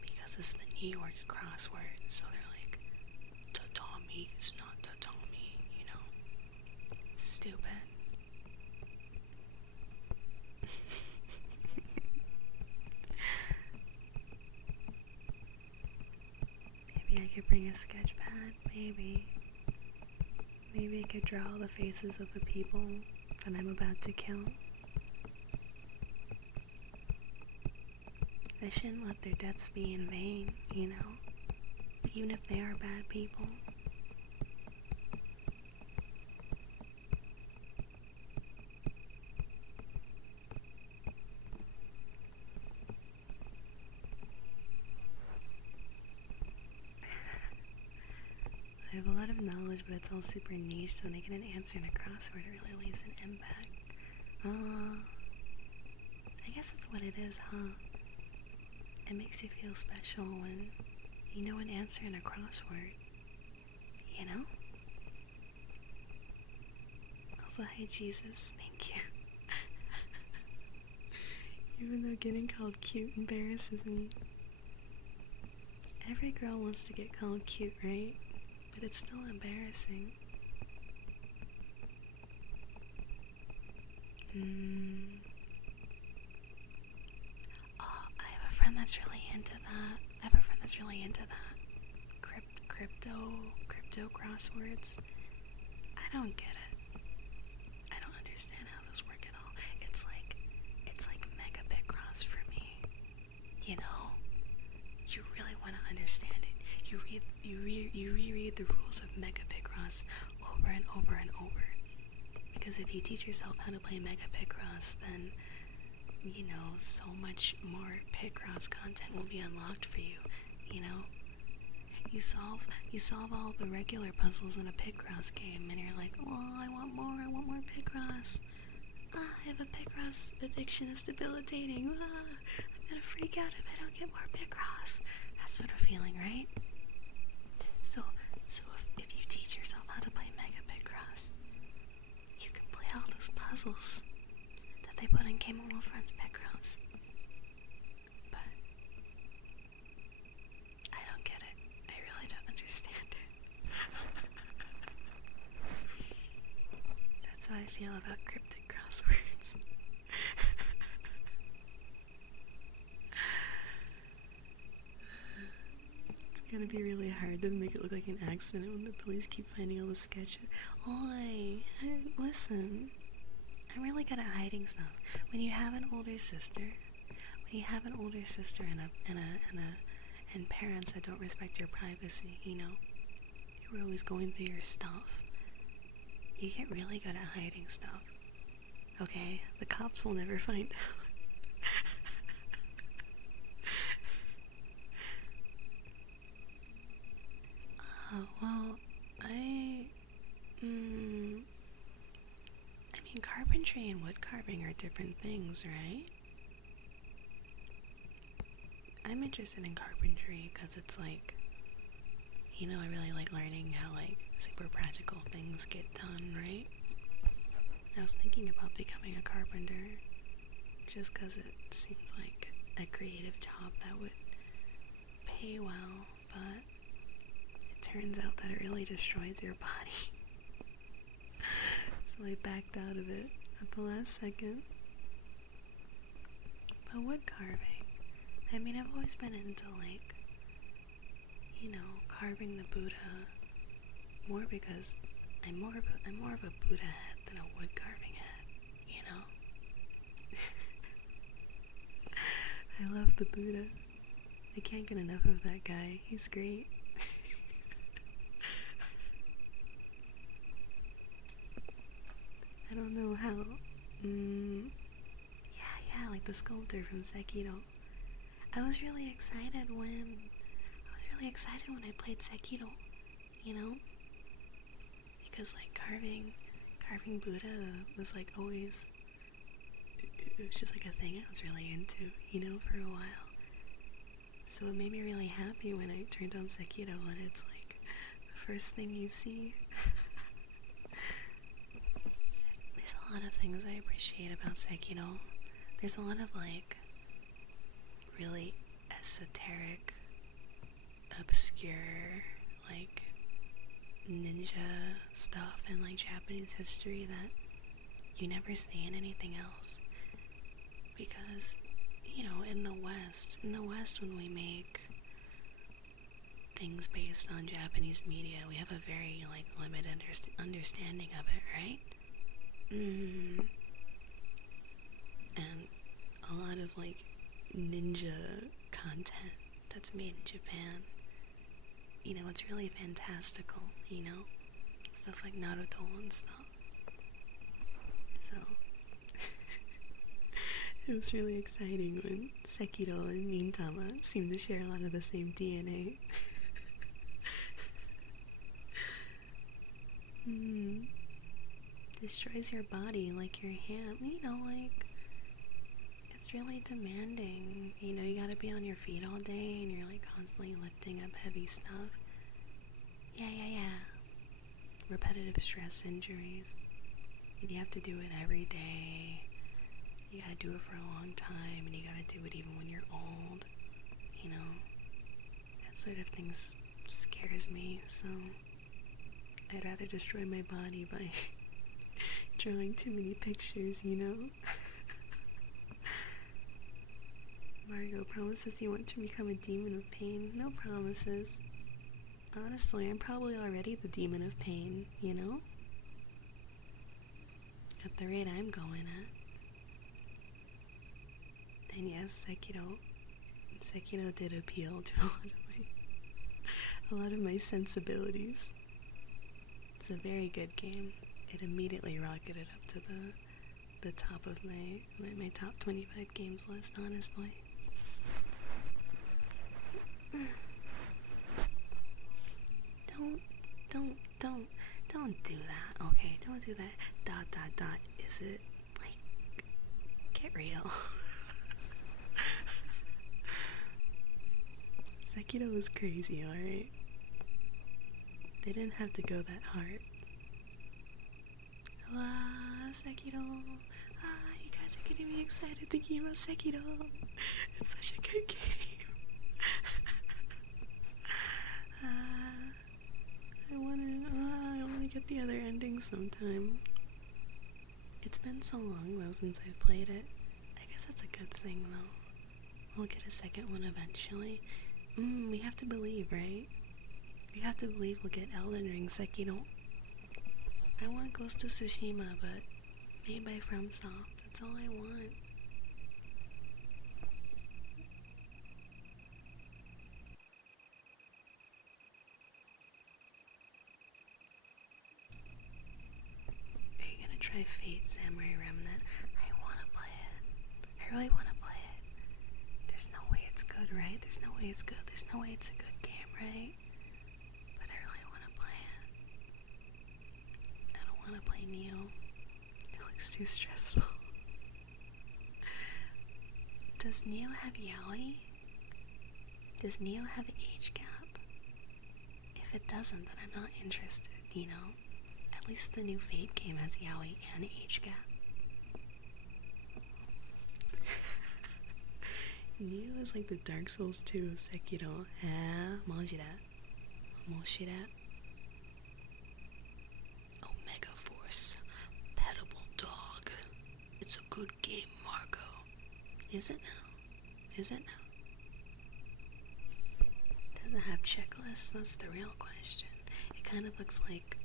because it's the New York crossword. So they're like, tatami is not tatami, Stupid. Maybe I could bring a sketch pad, maybe. Maybe I could draw all the faces of the people that I'm about to kill. I shouldn't let their deaths be in vain, even if they are bad people. I have a lot of knowledge, but it's all super niche, so when I get an answer in a crossword, it really leaves an impact. I guess that's what it is, huh? It makes you feel special when you know an answer in a crossword, Also, hi Jesus, thank you. Even though getting called cute embarrasses me. Every girl wants to get called cute, right? But it's still embarrassing. Oh, I have a friend that's really into that. Crypto crosswords. I don't get it. I don't understand how those work at all. It's like mega Picross for me. You really want to understand it. You reread the rules of Mega Picross over and over and over. Because if you teach yourself how to play Mega Picross, then so much more Picross content will be unlocked for you. You solve all the regular puzzles in a Picross game, and you're like, oh, I want more Picross. I have a Picross addiction, it's debilitating. I'm gonna freak out if I don't get more Picross. That sort of feeling, right? So if you teach yourself how to play Mega Picross, you can play all those puzzles that they put in Game of Friends Picross. But I don't get it. I really don't understand it. That's how I feel about cryptic crosswords. It's gonna be really hard to make it look like an accident when the police keep finding all the sketches. Oi, listen. I'm really good at hiding stuff. When you have an older sister, and parents that don't respect your privacy, you're always going through your stuff. You get really good at hiding stuff. Okay? The cops will never find out. Well, wood carving are different things, right? I'm interested in carpentry because it's like, you know, I really like learning how like super practical things get done, right? I was thinking about becoming a carpenter just because it seems like a creative job that would pay well, but it turns out that it really destroys your body. So I backed out of it at the last second. But wood carving, I mean, I've always been into like, you know, carving the Buddha more because I'm more of a Buddha head than a wood carving head, you know? I love the Buddha. I can't get enough of that guy. He's great. I don't know how. Yeah, like the sculptor from Sekiro. I was really excited when I played Sekiro, you know? Because like carving Buddha was like always, it was just like a thing I was really into, you know, for a while. So it made me really happy when I turned on Sekiro and it's like the first thing you see. There's a lot of things I appreciate about Sekiro. There's a lot of like really esoteric, obscure, like ninja stuff and like Japanese history that you never see in anything else. Because, you know, in the West when we make things based on Japanese media, we have a very like limited understanding of it, right? And a lot of like ninja content that's made in Japan, you know, it's really fantastical, you know? Stuff like Naruto and stuff. So it was really exciting when Sekiro and Nintama seemed to share a lot of the same DNA. Destroys your body like your hand, you know, like it's really demanding. You know, you gotta be on your feet all day and you're like constantly lifting up heavy stuff. Yeah. Repetitive stress injuries. You have to do it every day. You gotta do it for a long time and you gotta do it even when you're old. You know, that sort of thing scares me, so I'd rather destroy my body by drawing too many pictures, you know? Margot promises you want to become a demon of pain. No promises. Honestly, I'm probably already the demon of pain, you know? At the rate I'm going at. And yes, Sekiro did appeal to a lot of my sensibilities. It's a very good game. It immediately rocketed up to the top of my top 25 games list, honestly. Don't do that, okay? Don't do that. Is it, like, get real. Sekiro was crazy, alright? They didn't have to go that hard. Sekiro. You guys are getting me excited thinking about Sekiro. It's such a good game. I wanna get the other ending sometime. It's been so long though since I've played it. I guess that's a good thing though. We'll get a second one eventually. We have to believe, right? We have to believe we'll get Elden Ring Sekiro. I want Ghost of Tsushima, but made by FromSoft. That's all I want. Are you gonna try Fate Samurai Remnant? I wanna play it. I really wanna play it. There's no way it's good, right? There's no way it's good. There's no way it's a good game, right? But I really wanna play it. I don't wanna play Neo. It looks too stressful. Does Neo have yaoi? Does Neo have age gap? If it doesn't, then I'm not interested, you know? At least the new Fate game has yaoi and age gap. Neo is like the Dark Souls 2 of Sekiro. Majira. Moshira. Omega Force. Petable dog. It's a good game, Marco. Is it now? Is it now? Does it have checklists? That's the real question. It kind of looks like...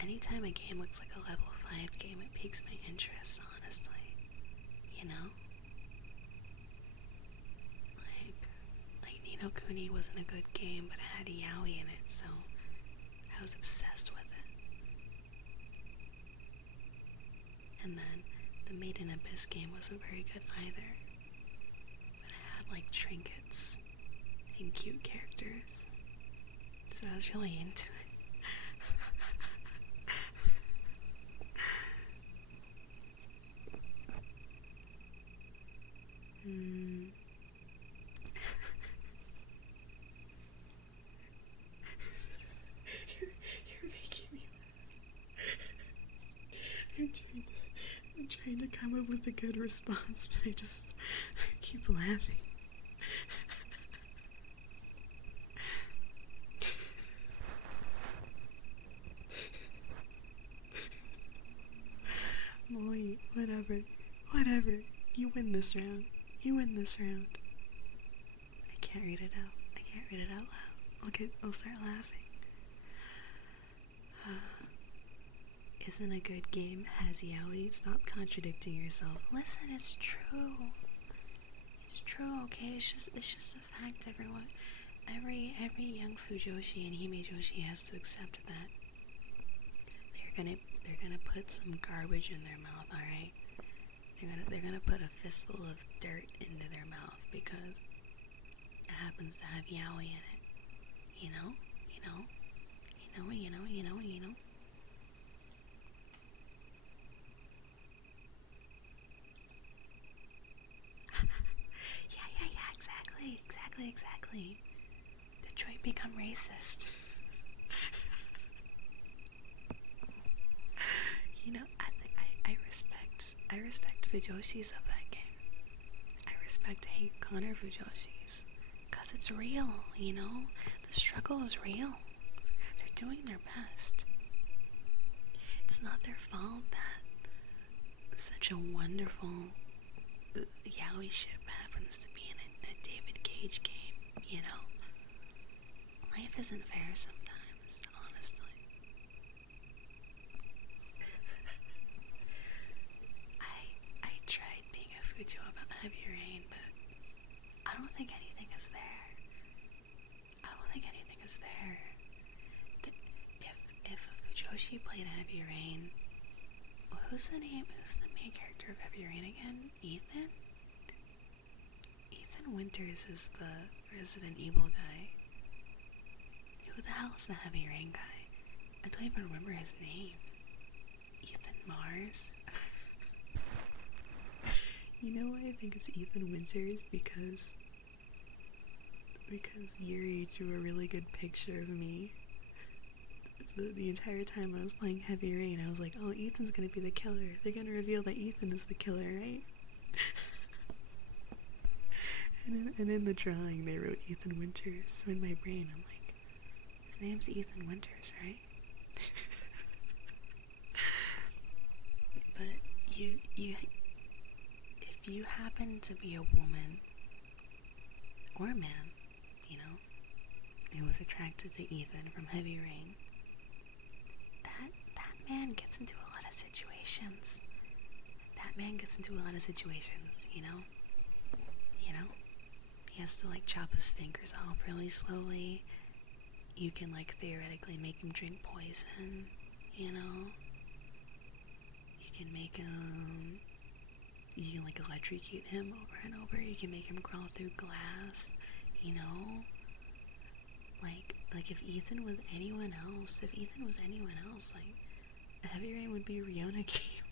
Anytime a game looks like a level 5 game, it piques my interest, honestly. You know? Like Ni no Kuni wasn't a good game, but it had a yaoi in it, so I was obsessed with it. And then the Made in Abyss game wasn't very good either, but it had like trinkets and cute characters, so I was really into it. You're making me laugh. I'm trying to come up with a good response, but I keep laughing. Molly, whatever. You win this round. I can't read it out loud. I'll start laughing. Isn't a good game has yaoi? Stop contradicting yourself. Listen, it's true. It's true, okay? It's just a fact, everyone. Every young Fujoshi and Himejoshi has to accept that they're gonna put some garbage in their mouth, alright? They're gonna put a fistful of dirt into their mouth because it happens to have yaoi in it. You know? Yeah, exactly. Detroit become racist. You know, I respect Fujoshis of that game. I respect Hank Connor Fujoshis. Cause it's real, you know? The struggle is real. They're doing their best. It's not their fault that such a wonderful yaoi ship happens to be in a David Cage game, you know? Life isn't fair sometimes, honestly. I tried being a Fujo about Heavy Rain, but I don't think anything is there. If a Fujoshi played Heavy Rain, who's the main character of Heavy Rain again? Ethan Winters is the Resident Evil guy. Who the hell is the Heavy Rain guy? I don't even remember his name. Ethan Mars? You know why I think it's Ethan Winters? Because Yuri drew a really good picture of me. The entire time I was playing Heavy Rain, I was like, oh, Ethan's gonna be the killer. They're gonna reveal that Ethan is the killer, right? and in the drawing, they wrote Ethan Winters. So in my brain, I'm like, his name's Ethan Winters, right? But if you happen to be a woman or a man, you know, who was attracted to Ethan from Heavy Rain, that man gets into a lot of situations. You know? He has to like chop his fingers off really slowly. You can like theoretically make him drink poison, you know? You can like electrocute him over and over. You can make him crawl through glass, you know? Like if Ethan was anyone else, like Heavy Rain would be a Riona game.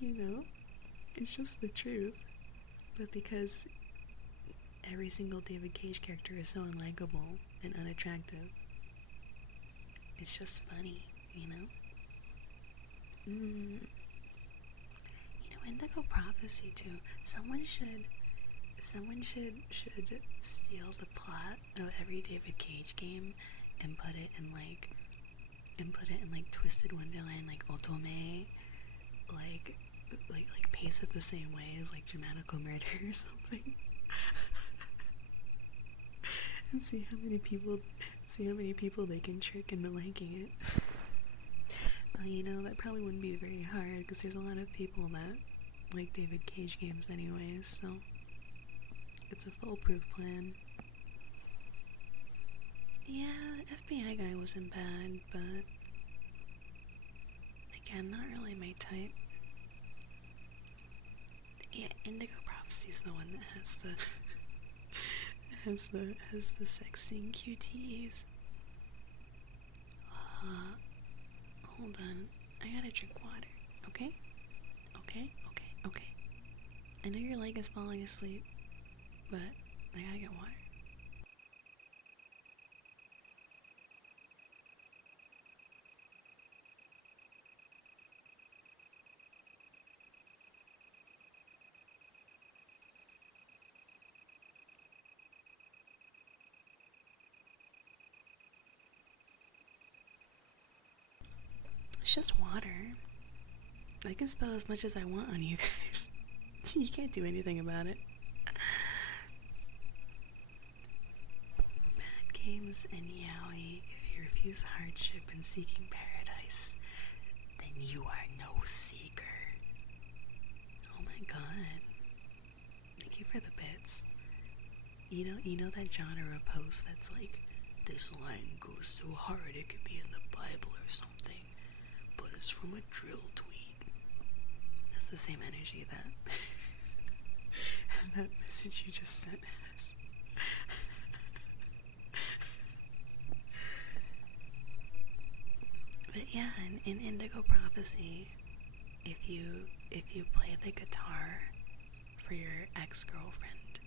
You know? It's just the truth. But because every single David Cage character is so unlikable and unattractive, it's just funny, you know? You know, Indigo Prophecy too. Someone should steal the plot of every David Cage game and put it in like Twisted Wonderland, like Otome, like pace it the same way as like Dramatical Murder or something. And see how many people they can trick into liking it. Well, you know, that probably wouldn't be very hard because there's a lot of people that like David Cage games anyways, so it's a foolproof plan. Yeah, the FBI guy wasn't bad, but again, not really my type. Yeah, Indigo Prophecy is the one that has the has the sexy QTEs. Hold on. I gotta drink water. Okay? Okay? I know your leg is falling asleep, but I gotta get water. It's just water. I can spill as much as I want on you guys. You can't do anything about it. Bad games and yaoi. If you refuse hardship and seeking paradise, then you are no seeker. Oh my god. Thank you for the bits. You know that genre of post that's like, this line goes so hard it could be in the Bible or something, but it's from a drill tweet. That's the same energy that that message you just sent has. But yeah, in Indigo Prophecy, if you play the guitar for your ex-girlfriend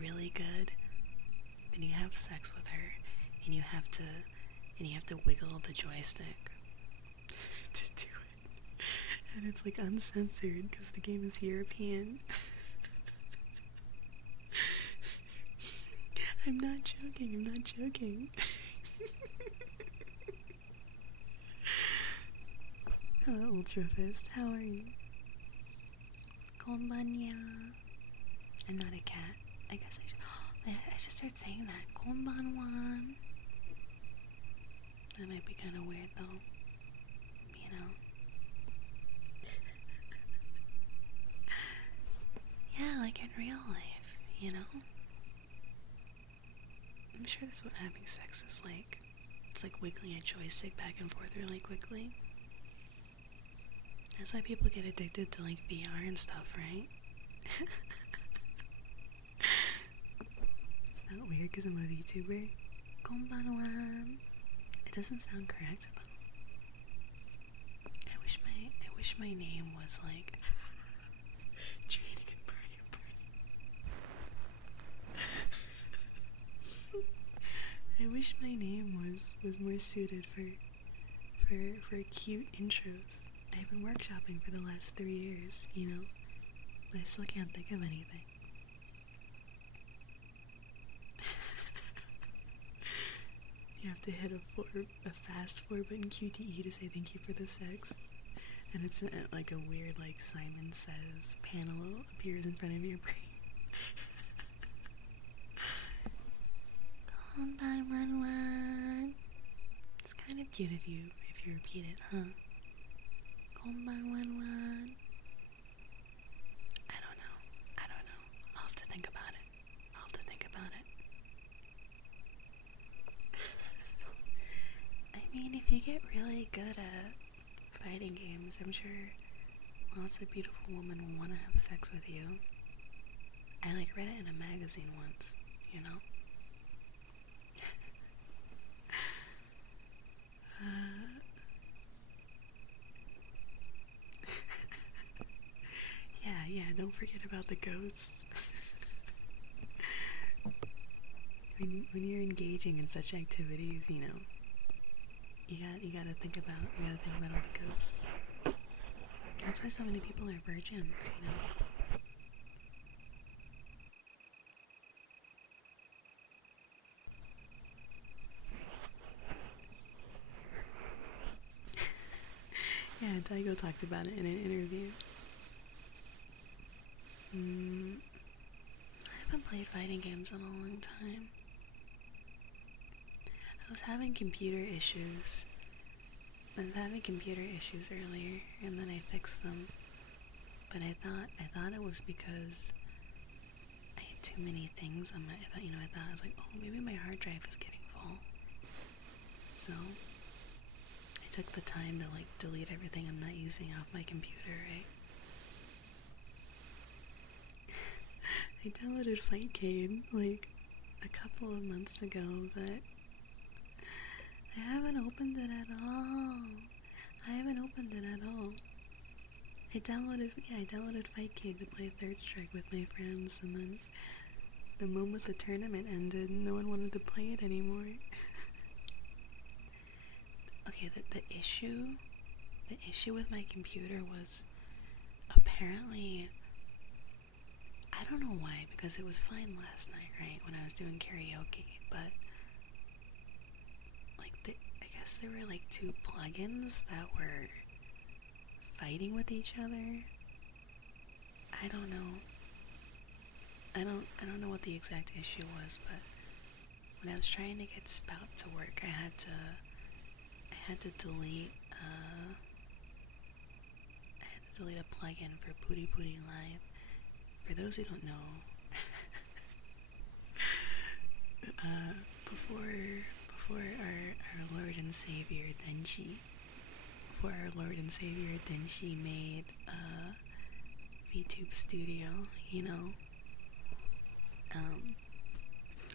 really good, then you have sex with her, and you have to wiggle the joystick to do it, and it's like uncensored because the game is European. I'm not joking. Hello, Ultra Fist. How are you? Konbanya. I'm not a cat. I guess I should start saying that. Konbanwan. That might be kind of weird, though. You know. Yeah, like in real life, you know? I'm sure that's what having sex is like. It's like wiggling a joystick back and forth really quickly. That's why people get addicted to like VR and stuff, right? It's not weird because I'm a VTuber. Konbanwa. It doesn't sound correct though. I wish my name was like Trading and burning. I wish my name was more suited for cute intros. I've been workshopping for the last 3 years, you know, but I still can't think of anything. You have to hit a fast 4-button QTE to say thank you for the sex, and it's like a weird like Simon Says panel appears in front of your brain. It's kind of cute if you repeat it, huh? Konbanwan. I don't know. I'll have to think about it. I mean, if you get really good at fighting games, I'm sure lots of beautiful women will want to have sex with you. I like read it in a magazine once, you know? yeah, don't forget about the ghosts. when you're engaging in such activities, you know, you gotta think about all the ghosts. That's why so many people are virgins, you know. Yeah, Daigo talked about it in an interview. I haven't played fighting games in a long time. I was having computer issues. Earlier, and then I fixed them. But I thought it was because I had too many things on my. I thought I was like, oh, maybe my hard drive is getting full. So I took the time to like delete everything I'm not using off my computer, right? I downloaded Fightcade like a couple of months ago, but I haven't opened it at all. I downloaded Fightcade to play Third Strike with my friends, and then the moment the tournament ended, no one wanted to play it anymore. Okay, the issue with my computer was apparently, I don't know why, because it was fine last night, right, when I was doing karaoke, but like I guess there were like two plugins that were fighting with each other. I don't know. I don't know what the exact issue was, but when I was trying to get Spout to work, I had to delete a plugin for Pooty Pooty Live. For those who don't know, before our Lord and Savior Denshi made VTube Studio, you know,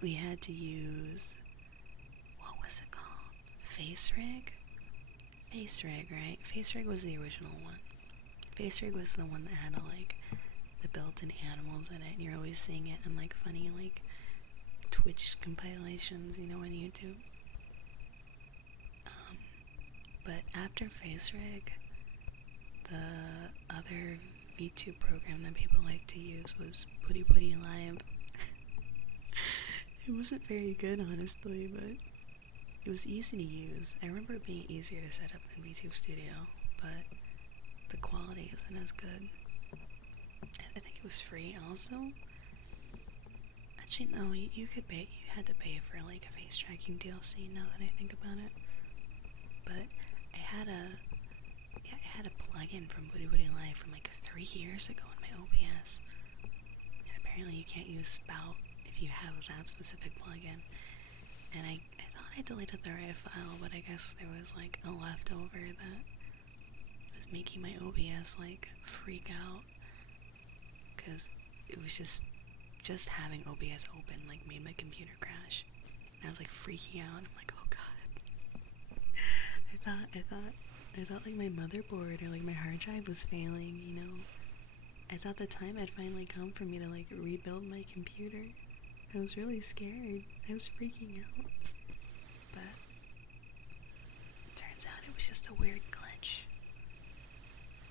we had to use, what was it called? FaceRig, right? FaceRig was the original one. FaceRig was the one that had like the built-in animals in it, and you're always seeing it in like funny like Twitch compilations, you know, on YouTube. But after FaceRig, the other VTube program that people like to use was Pooty Pooty Live. It wasn't very good, honestly, but it was easy to use. I remember it being easier to set up than VTube Studio, but the quality isn't as good. I think it was free also. Actually, no, you had to pay for like a face tracking DLC now that I think about it. But I had a plugin from Woody Woody Live from like 3 years ago in my OBS. And apparently you can't use Spout if you have that specific plugin. And I thought I deleted the right file, but I guess there was like a leftover that was making my OBS like freak out. Because it was just having OBS open like made my computer crash. And I was like freaking out. I'm like, oh god. I thought like my motherboard or like my hard drive was failing, you know. I thought the time had finally come for me to like rebuild my computer. I was really scared. I was freaking out. But it turns out it was just a weird glitch.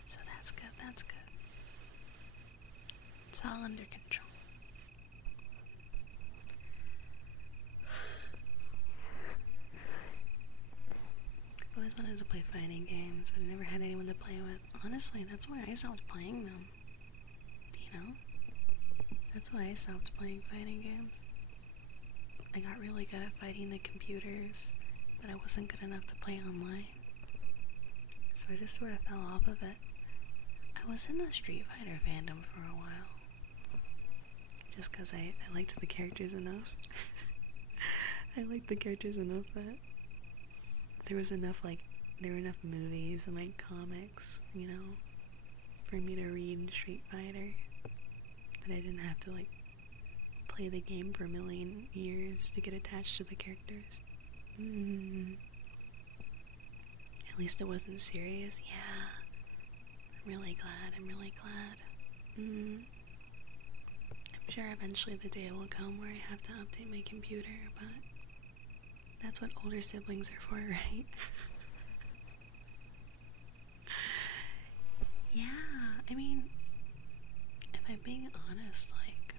So that's good, that's good. It's all under control. I've always wanted to play fighting games, but I never had anyone to play with. Honestly, that's why I stopped playing them. You know? That's why I stopped playing fighting games. I got really good at fighting the computers, but I wasn't good enough to play online. So I just sort of fell off of it. I was in the Street Fighter fandom for a while. Just because I liked the characters enough. I liked the characters enough that there were enough movies and like comics, you know, for me to read Street Fighter, that I didn't have to like play the game for a million years to get attached to the characters. At least it wasn't serious. Yeah, I'm really glad. sure eventually the day will come where I have to update my computer, but that's what older siblings are for, right? Yeah, I mean, if I'm being honest, like,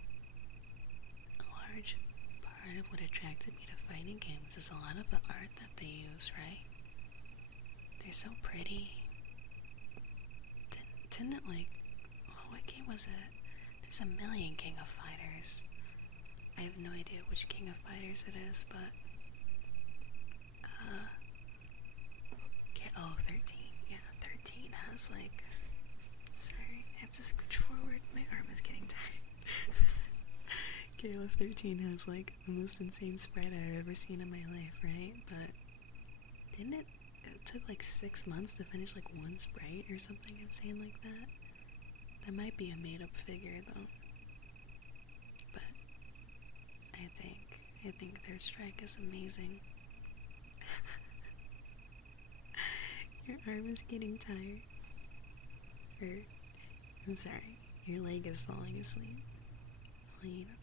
a large part of what attracted me to fighting games is a lot of the art that they use, right? They're so pretty. Didn't it, like, what game was it? There's a million King of Fighters. I have no idea which King of Fighters it is, but, okay, oh, 13. Yeah, 13 has, like, sorry, I have to scooch forward. My arm is getting tired. KOF 13 has, like, the most insane sprite I've ever seen in my life, right? But didn't it took like 6 months to finish like one sprite or something insane like that? That might be a made-up figure though. But I think Third Strike is amazing. Your arm is getting tired. Or, I'm sorry, your leg is falling asleep. Well, you know.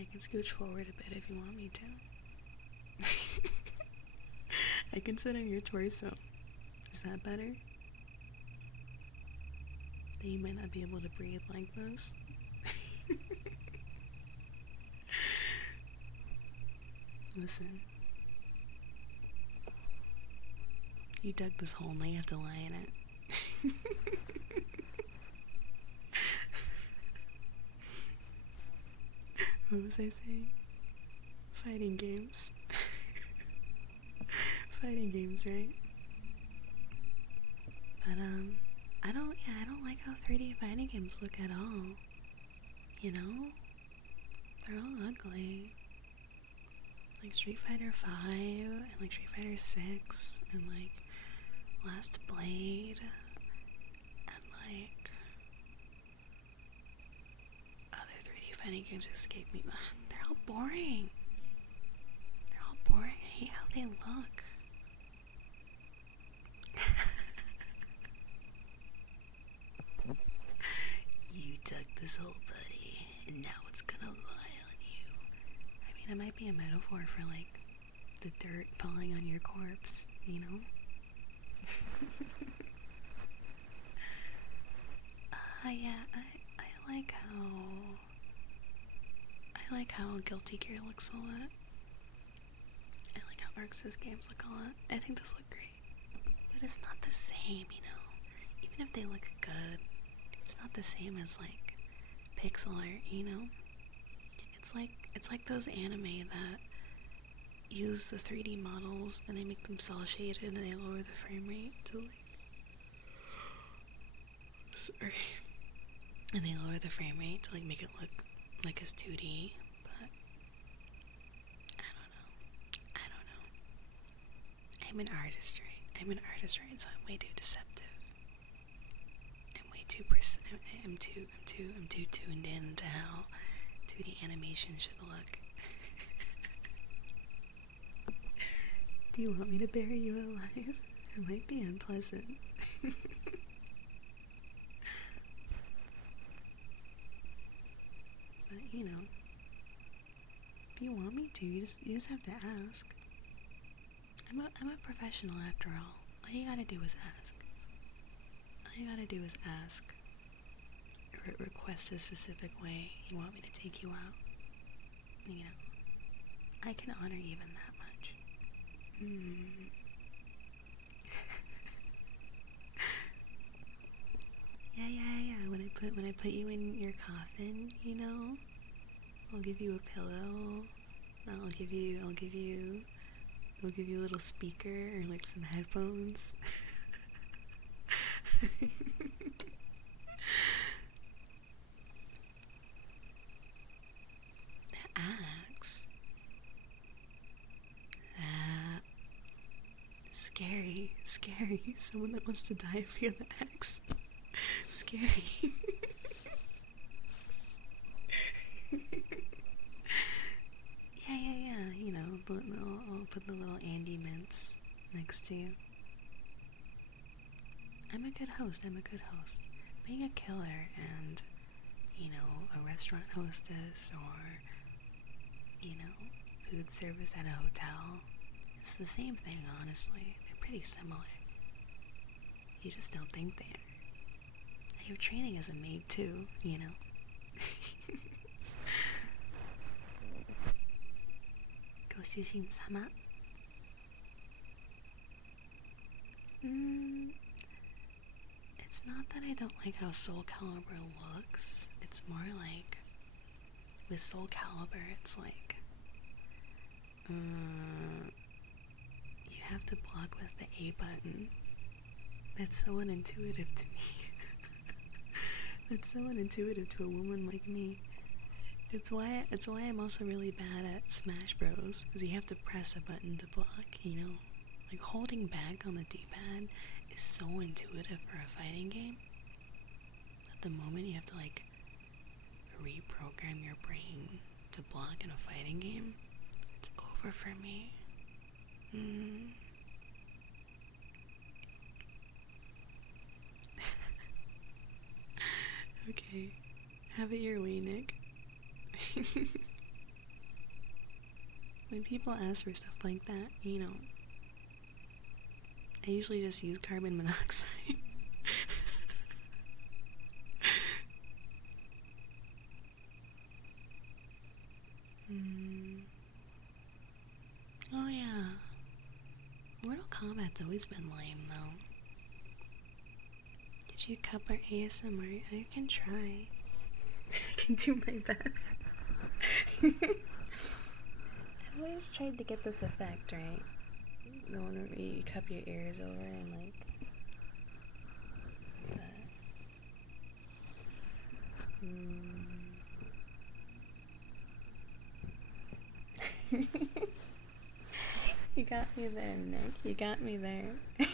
I can scooch forward a bit if you want me to. I can sit on your torso. Is that better? That you might not be able to breathe like this. Listen. You dug this hole, now you have to lie in it. What was I saying? Fighting games. Fighting games, right? But, I don't like how 3D fighting games look at all. You know? They're all ugly. Like Street Fighter 5, and like Street Fighter 6, and like Last Blade, and like other 3D fighting games escape me. They're all boring. They're all boring. I hate how they look. You dug this hole, buddy, and now it's gonna lie on you. I mean, it might be a metaphor for like the dirt falling on your corpse, you know? Yeah, I like how Guilty Gear looks a lot. I like how Arx's games look a lot. I think those look great. But it's not the same, you know? Even if they look good, it's not the same as like pixel art, you know? It's like those anime that use the 3D models and they make them cel shaded and they lower the frame rate to like, sorry, and they lower the frame rate to like make it look like it's 2D, but I don't know. I'm an artist, right? So I'm way too deceptive. I'm way too I'm too tuned in to how 2D animation should look. Do you want me to bury you alive? It might be unpleasant. But, you know, if you want me to, you just have to ask. I'm a professional after all. All you gotta do is ask. All you gotta do is ask. Or request a specific way you want me to take you out. You know, I can honor even that much. Yeah. When I put you in your coffin, you know, I'll give you a pillow. I'll give you a little speaker or like some headphones. The axe. Scary. Someone that wants to die via the axe. Scary. Yeah. You know, I'll put the little Andy mints next to you. I'm a good host. being a killer and, you know, a restaurant hostess or, you know, food service at a hotel, it's the same thing, honestly. They're pretty similar. You just don't think they are. And you're training as a maid too, you know. Goshushin-sama. It's not that I don't like how Soul Calibur looks. It's more like, with Soul Calibur, it's like, you have to block with the A button. That's so unintuitive to me. That's so unintuitive to a woman like me. It's why I'm also really bad at Smash Bros. Because you have to press a button to block, you know? Like, holding back on the D-pad is so intuitive for a fighting game. At the moment you have to, like, reprogram your brain to block in a fighting game, it's over for me. Okay, have it your way, Nick. When people ask for stuff like that, you know, I usually just use carbon monoxide. Oh yeah, Mortal Kombat's always been lame though. Did you cup our ASMR? I can try. I can do my best. I've always tried to get this effect, right? The one where you cup your ears over and like You got me there, Nick. You got me there. I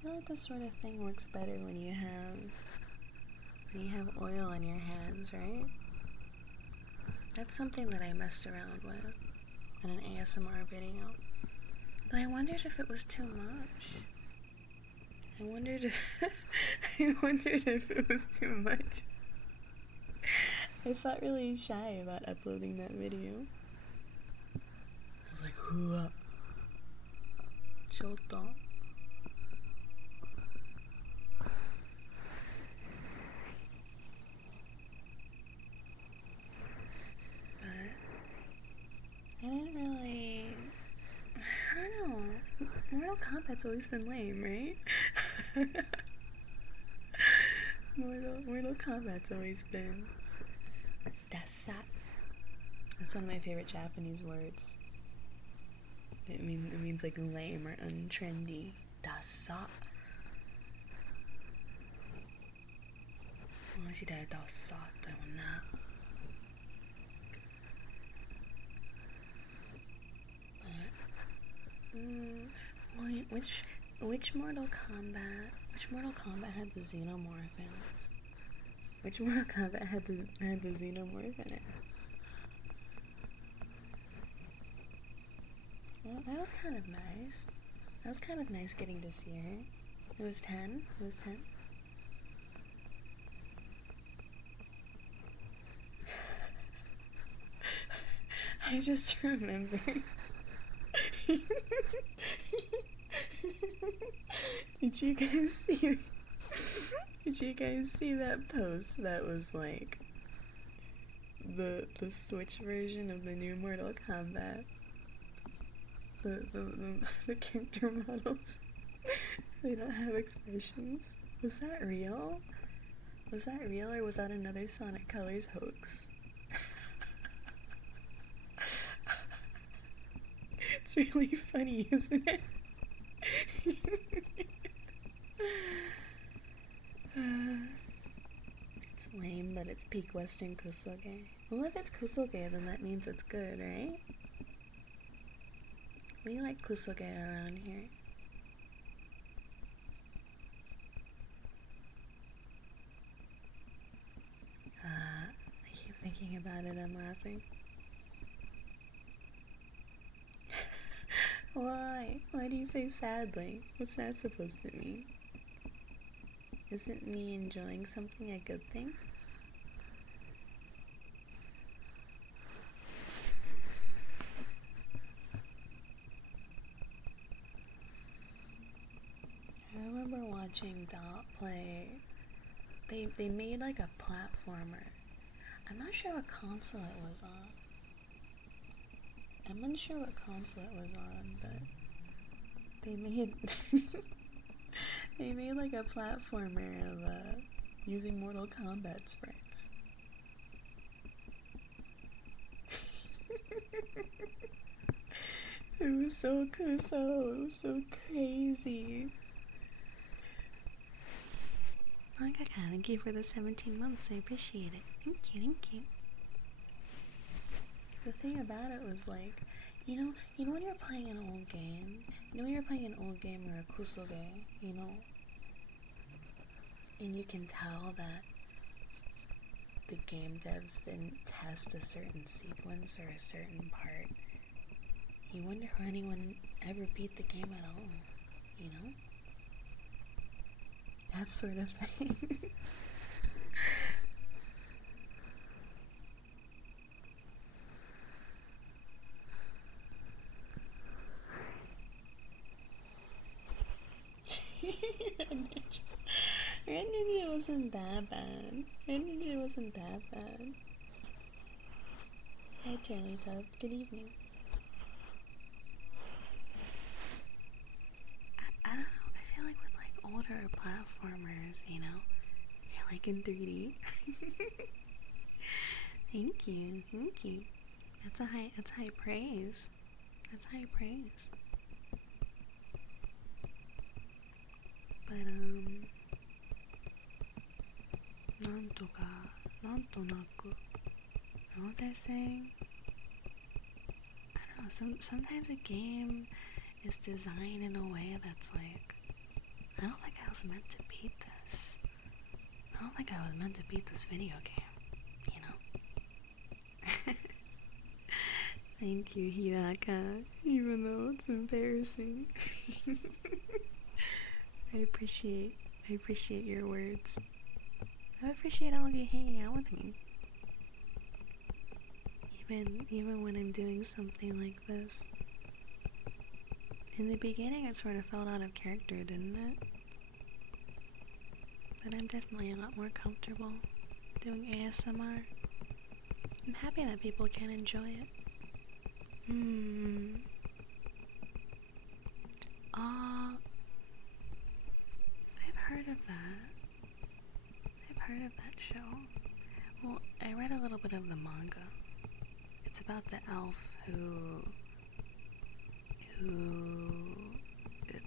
feel like this sort of thing works better when you have oil on your hands, right? That's something that I messed around with in an ASMR video. But I wondered if it was too much. I wondered if it was too much. I felt really shy about uploading that video. I was like, hoo-ah. Shoto. I didn't really... I don't know. Mortal Kombat's always been lame, right? Mortal Kombat's always been... Dasa. That's one of my favorite Japanese words. It means like lame or untrendy. Dasa. Mashide dasa dayo na. Which Mortal Kombat had the xenomorph in it? Which Mortal Kombat had the xenomorph in it? Well, that was kind of nice. That was kind of nice getting to see her. It was 10. It was 10. I just remembered. Did you guys see? Did you guys see that post that was like the Switch version of the new Mortal Kombat? The character models, they don't have expressions. Was that real? Was that real, or was that another Sonic Colors hoax? It's really funny, isn't it? It's lame, but it's peak Western Kusoge. Well, if it's Kusoge, then that means it's good, right? We like Kusoge around here. I keep thinking about it and laughing. Why? Why do you say sadly? What's that supposed to mean? Isn't me enjoying something a good thing? I remember watching Dot play. They made like a platformer. I'm not sure what console it was on. I'm unsure what console it was on, but they made they made like a platformer of using Mortal Kombat sprites. It was so cool, it was so crazy. Mangaka, thank you for the 17 months, I appreciate it. Thank you, thank you. The thing about it was like, you know when you're playing an old game, or a kusoge, and you can tell that the game devs didn't test a certain sequence or a certain part. You wonder how anyone ever beat the game at all, That sort of thing. Red Ninja wasn't that bad. Hi, Charlie Tub. Good evening. I don't know. I feel like with like older platformers, you're like in 3D. Thank you. That's high praise. But nantonaku. What was I saying? I don't know. Sometimes a game is designed in a way that's like, I don't think I was meant to beat this. I don't think I was meant to beat this video game. Thank you, Hiraka. Even though it's embarrassing. I appreciate your words. I appreciate all of you hanging out with me. Even when I'm doing something like this. In the beginning it sort of felt out of character, didn't it? But I'm definitely a lot more comfortable doing ASMR. I'm happy that people can enjoy it. I've heard of that show. Well, I read a little bit of the manga. It's about the elf who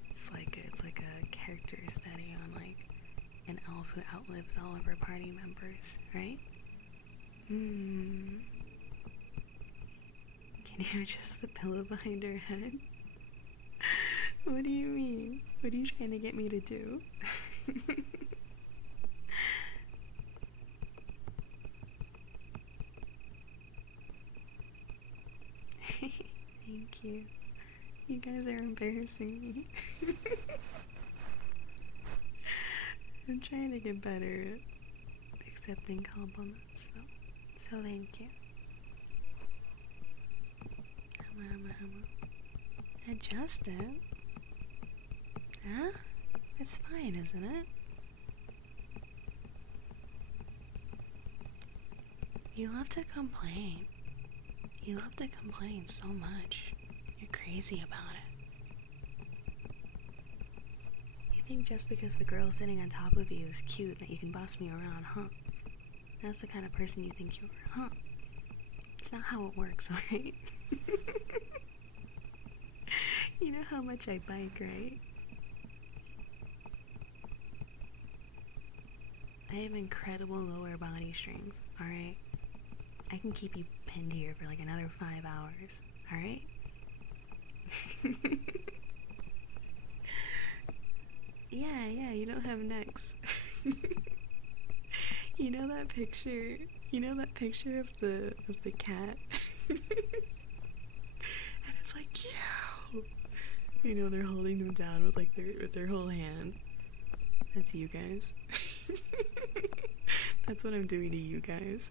it's like a character study on like an elf who outlives all of her party members, right? Can you adjust the pillow behind her head? What do you mean? What are you trying to get me to do? Thank you. You guys are embarrassing me. I'm trying to get better at accepting compliments, so thank you. Adjust it? Huh? It's fine, isn't it? You love to complain. You love to complain so much. You're crazy about it. You think just because the girl sitting on top of you is cute that you can boss me around, huh? That's the kind of person you think you are, huh? It's not how it works, alright? You know how much I bike, right? I have incredible lower body strength, alright? I can keep you pinned here for like another 5 hours, alright? Yeah, you don't have necks. You know that picture of the cat? And it's like, yo! You know, they're holding them down with like their whole hand. That's you guys. That's what I'm doing to you guys.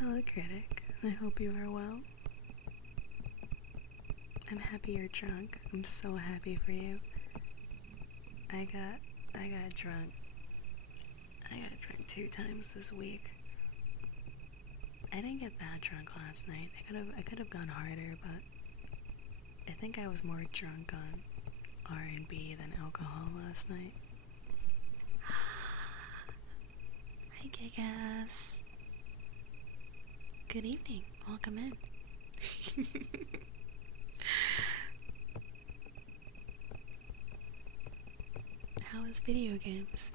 Hello, critic. I hope you are well. I'm happy you're drunk. I'm so happy for you. I got drunk. I got drunk 2 times this week. I didn't get that drunk last night. I could have gone harder, but I think I was more drunk on R&B than alcohol last night. Hi, Gigas. Good evening. Welcome in. How is video games?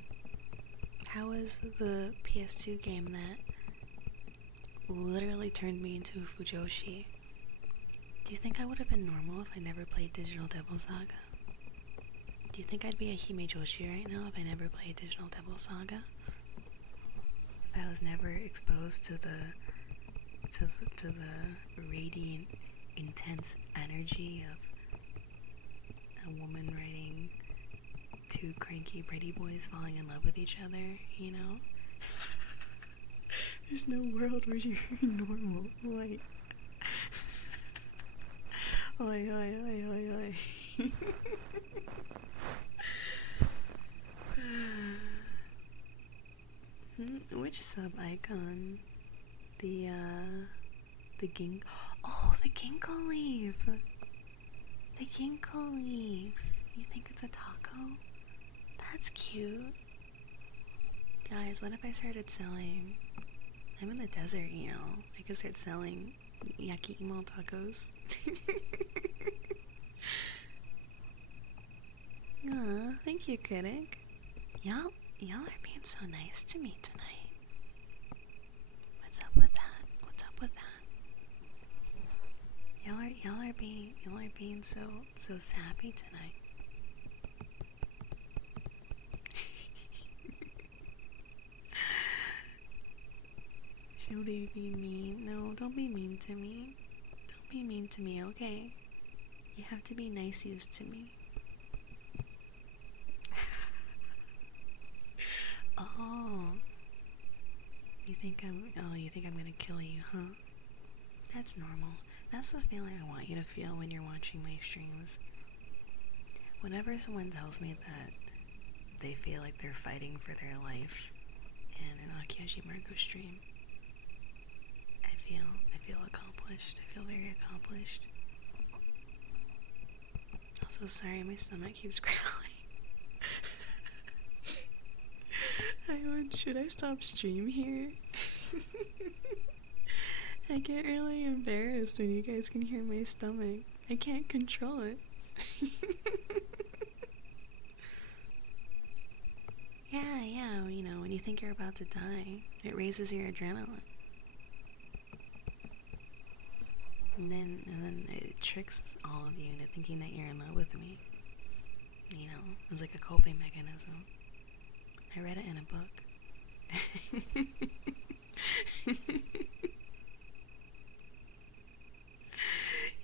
How is the PS2 game that literally turned me into a Fujoshi? Do you think I would have been normal if I never played Digital Devil Saga? Do you think I'd be a Hime Joshi right now if I never played Digital Devil Saga? If I was never exposed to the radiant, intense energy of a woman writing 2 cranky pretty boys falling in love with each other, you know? There's no world where you're normal. Wait. Oi, oi, oi, oi, oi. Which sub icon? The gink. Oh, the ginkgo leaf. The ginkgo leaf. You think it's a taco? That's cute. Guys, what if I started selling? I'm in the desert, you know. I could start selling yakimo tacos. Aw, thank you, critic. Y'all are being so nice to me tonight. What's up with that? What's up with that? Y'all are being so sappy tonight. Should we be mean? No, don't be mean to me. Don't be mean to me, okay? You have to be niceys to me. Oh. You think I'm gonna kill you, huh? That's normal. That's the feeling I want you to feel when you're watching my streams. Whenever someone tells me that they feel like they're fighting for their life in an Akiyoshi Marco stream, I feel accomplished. I feel very accomplished. Also, sorry, my stomach keeps growling. Should I stop stream here? I get really embarrassed when you guys can hear my stomach. I can't control it. Yeah, you know, when you think you're about to die, it raises your adrenaline. And then it tricks all of you into thinking that you're in love with me. You know, it's like a coping mechanism. I read it in a book.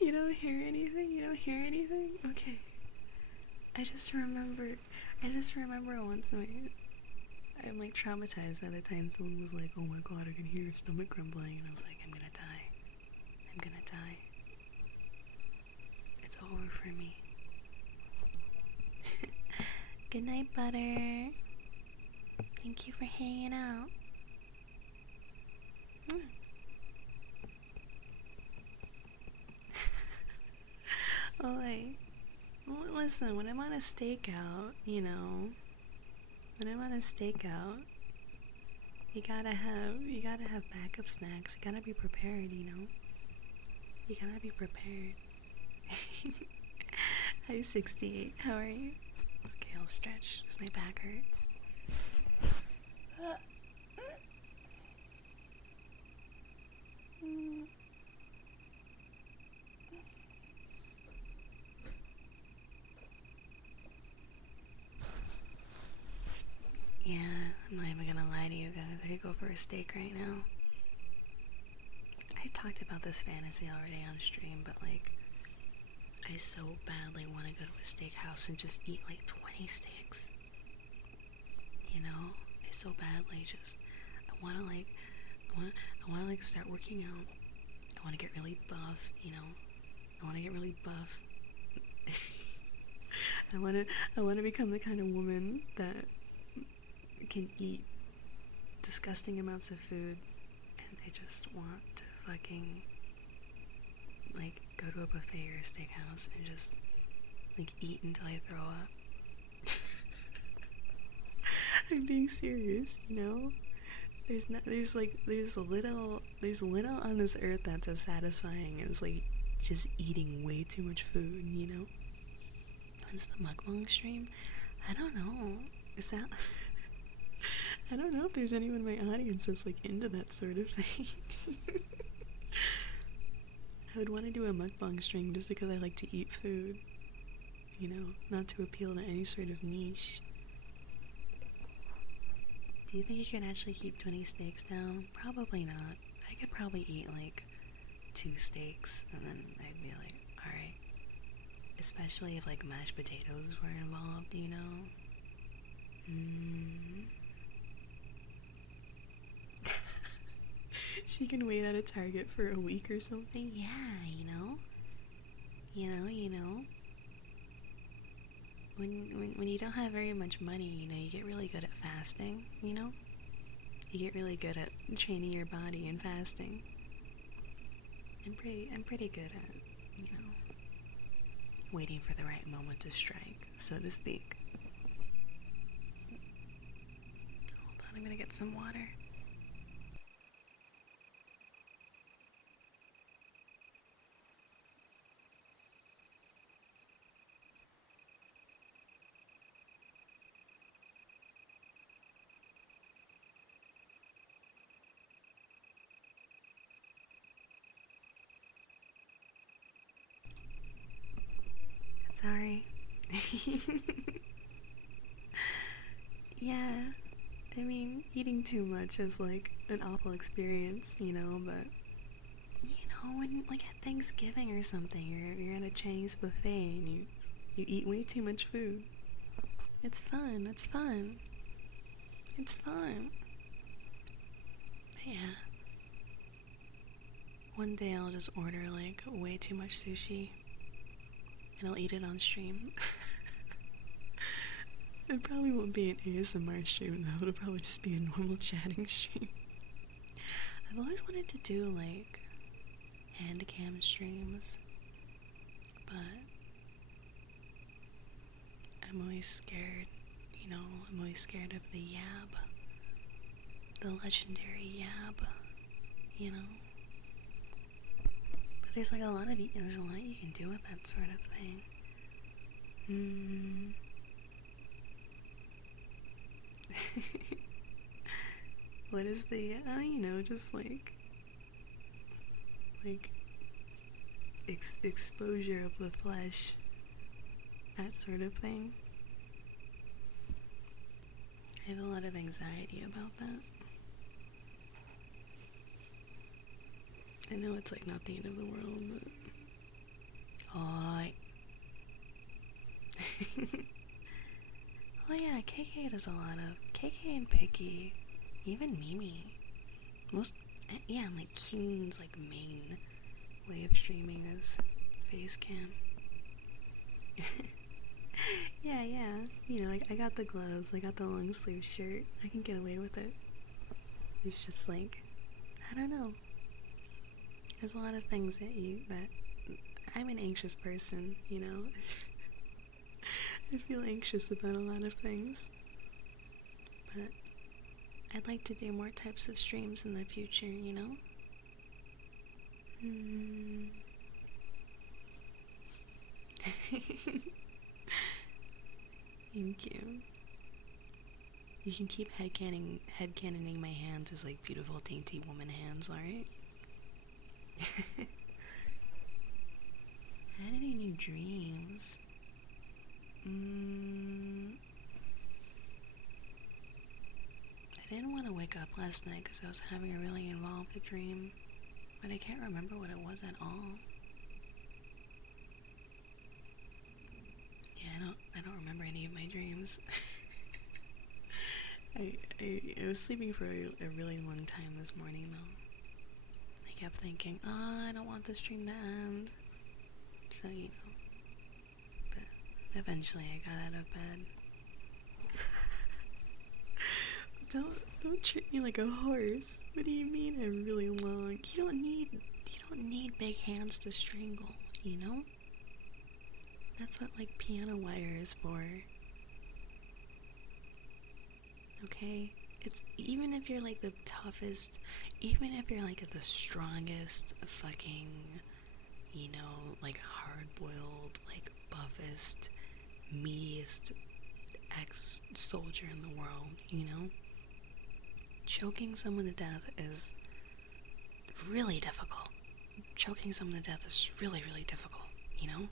You don't hear anything? You don't hear anything? Okay. I just remember once I'm like traumatized by the time someone was like, oh my god, I can hear your stomach grumbling, and I was like, I'm gonna die. I'm gonna die. It's over for me. Good night, Butter. Thank you for hanging out. Oh, like, listen, when I'm on a stakeout, you know, when I'm on a stakeout, you gotta have backup snacks. You gotta be prepared, you know. You gotta be prepared. Hi, 68. How are you? Okay, I'll stretch because my back hurts. Yeah, I'm not even gonna lie to you guys. I could go for a steak right now. I talked about this fantasy already on stream, but like, I so badly want to go to a steakhouse and just eat like 20 steaks. You know, I so badly just, I want to like, I want to like start working out. I want to get really buff, you know. I want to get really buff. I want to become the kind of woman that can eat disgusting amounts of food, and I just want to fucking like go to a buffet or a steakhouse and just like eat until I throw up. I'm being serious, you know? There's little on this earth that's as satisfying as like just eating way too much food, you know? When's the mukbang stream? I don't know. Is that I don't know if there's anyone in my audience that's like into that sort of thing. I would want to do a mukbang stream just because I like to eat food, you know, not to appeal to any sort of niche. Do you think you can actually keep 20 steaks down? Probably not. I could probably eat like 2 steaks and then I'd be like, alright. Especially if like mashed potatoes were involved, you know? She can wait at a Target for a week or something. Yeah, you know? You know? When you don't have very much money, you know, you get really good at fasting, you know? You get really good at training your body and fasting. I'm pretty good at, you know, waiting for the right moment to strike, so to speak. Hold on, I'm gonna get some water. Sorry. Yeah, I mean, eating too much is like an awful experience, you know, but you know, when like at Thanksgiving or something, you're at a Chinese buffet and you eat way too much food. It's fun, it's fun. It's fun. Yeah. One day I'll just order like way too much sushi and I'll eat it on stream. It probably won't be an ASMR stream though, it'll probably just be a normal chatting stream. I've always wanted to do like hand cam streams, but I'm always scared, you know, I'm always scared of the yab. The legendary yab, you know? But there's like a lot you can do with that sort of thing. What is the, you know, just like exposure of the flesh, that sort of thing. I have a lot of anxiety about that. I know it's like not the end of the world, but oh yeah, KK does a lot of KK and Picky, even Mimi. Yeah, like Keen's like main way of streaming is face cam. Yeah, you know, like I got the gloves, I got the long sleeve shirt, I can get away with it. It's just like, I don't know. There's a lot of things that I'm an anxious person, you know. I feel anxious about a lot of things. But I'd like to do more types of streams in the future, you know? Thank you. You can keep headcanoning my hands as like beautiful, dainty woman hands, alright? Had any new dreams? didn't want to wake up last night because I was having a really involved dream, but I can't remember what it was at all. Yeah, I don't remember any of my dreams. I was sleeping for a really long time this morning though. I kept thinking, oh, I don't want this dream to end. So, you know. But eventually I got out of bed. Don't treat me like a horse. What do you mean I'm really long? You don't need big hands to strangle, you know? That's what like piano wire is for. Okay? It's even if you're like the toughest, even if you're like the strongest fucking, you know, like hard-boiled, like buffest, meatiest ex-soldier in the world, you know? Choking someone to death is really difficult. Choking someone to death is really, really difficult, you know?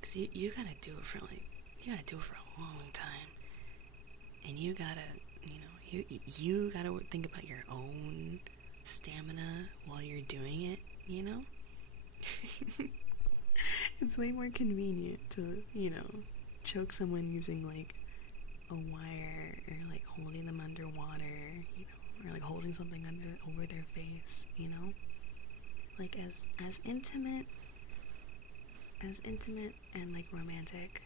Because you gotta do it for a long time. And you gotta, you know, you gotta think about your own stamina while you're doing it, you know? It's way more convenient to, you know, choke someone using like a wire or like holding them underwater, you know, or like holding something over their face, you know? Like as intimate and like romantic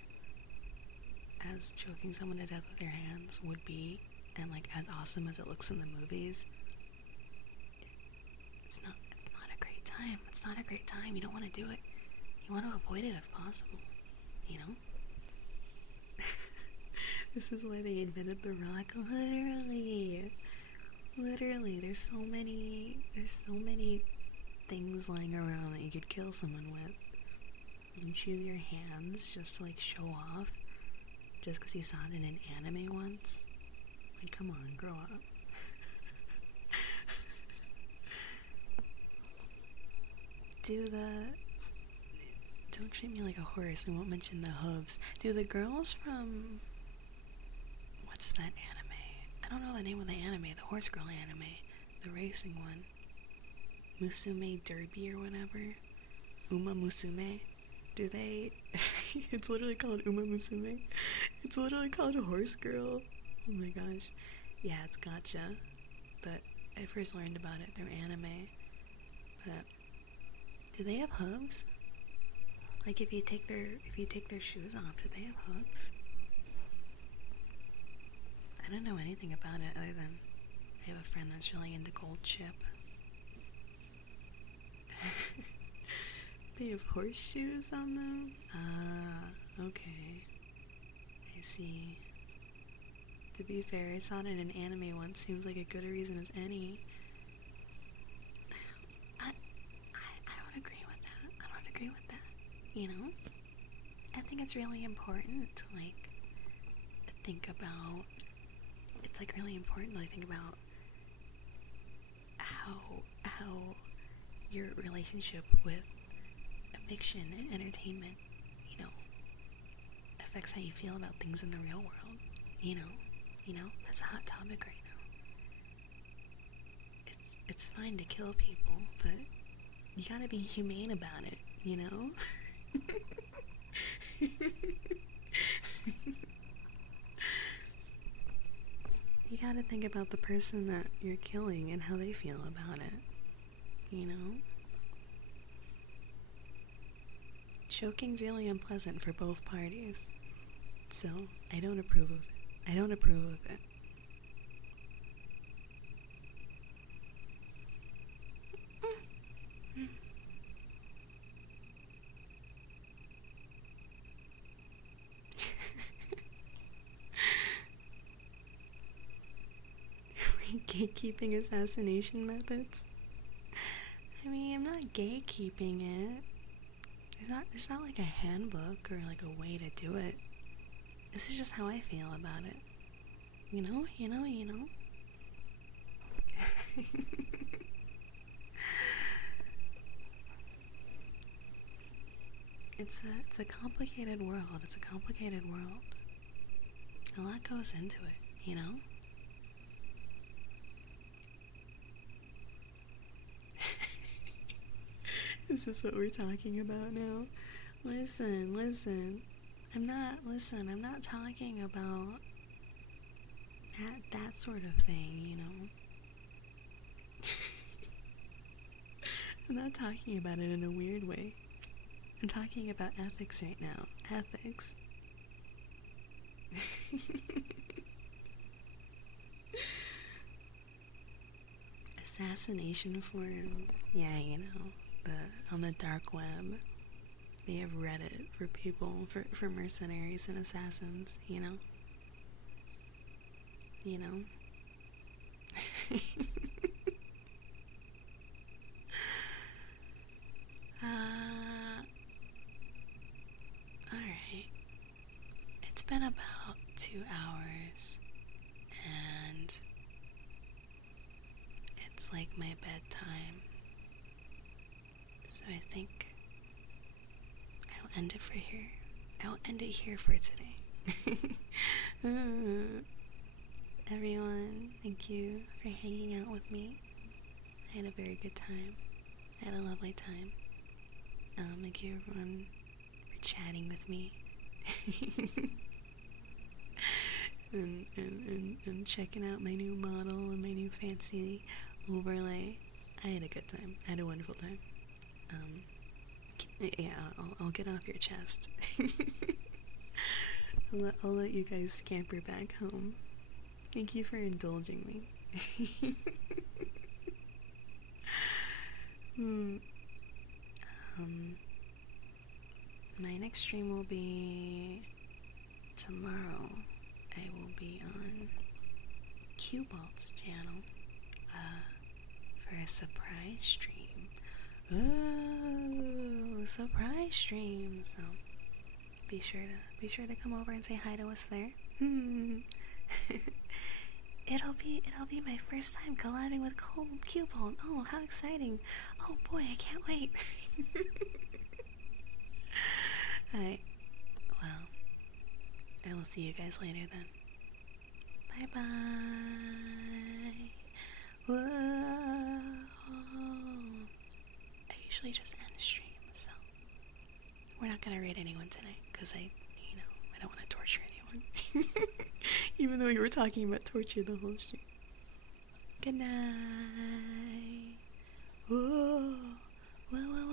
as choking someone to death with your hands would be, and like as awesome as it looks in the movies, it's not a great time. It's not a great time. You don't want to do it. You want to avoid it if possible, you know? This is why they invented the rock. Literally, there's so many things lying around that you could kill someone with. You choose your hands just to like show off, just because you saw it in an anime once. Like, come on, grow up. Don't treat me like a horse. We won't mention the hooves. Do the girls from, what's that anime? I don't know the name of the anime, the horse girl anime, the racing one. Musume Derby or whatever. Uma Musume. Do they? It's literally called Uma Musume. It's literally called a horse girl. Oh my gosh. Yeah, it's gotcha. But I first learned about it through anime. But do they have hooves? Like if you take their shoes off, do they have hooves? I don't know anything about it other than I have a friend that's really into gold chip. They have horseshoes on them? Ah, okay. I see. To be fair, I saw it in an anime once. Seems like a good reason as any. I don't agree with that. I don't agree with that. You know? I think it's really important to, like, think about... It's, like, really important to, like, think about how your relationship with fiction and entertainment, you know, affects how you feel about things in the real world. You know, that's a hot topic right now. It's fine to kill people, but you gotta be humane about it, you know? You gotta think about the person that you're killing and how they feel about it, you know? Choking's really unpleasant for both parties, so I don't approve of it. I don't approve of it. Gatekeeping assassination methods? I mean, I'm not gatekeeping it. There's not like a handbook or like a way to do it. This is just how I feel about it. You know? It's a complicated world. It's a complicated world. A lot goes into it, you know? this what we're talking about now? Listen. I'm not talking about that sort of thing, you know? I'm not talking about it in a weird way. I'm talking about ethics right now. Ethics. Assassination forum. Yeah, you know, on the dark web. They have Reddit for people, for mercenaries and assassins, you know? You know? Alright. It's been about 2 hours, and it's like my bedtime. So I think I'll end it for here. I'll end it here for today. Everyone, thank you for hanging out with me. I had a very good time. I had a lovely time. Thank you everyone for chatting with me. and checking out my new model and my new fancy overlay. I had a good time. I had a wonderful time. Yeah, I'll get off your chest. I'll let you guys scamper back home. Thank you for indulging me. My next stream will be tomorrow. I will be on Cubalt's channel for a surprise stream. Ooh, surprise stream! So be sure to come over and say hi to us there. It'll be my first time collabing with Cubalt. Oh, how exciting! Oh boy, I can't wait. Alright, well, I will see you guys later then. Bye bye. Whoa. I usually just end stream, so we're not gonna raid anyone tonight because I don't want to torture anyone. Even though we were talking about torture the whole stream. Good night. Whoa. Whoa.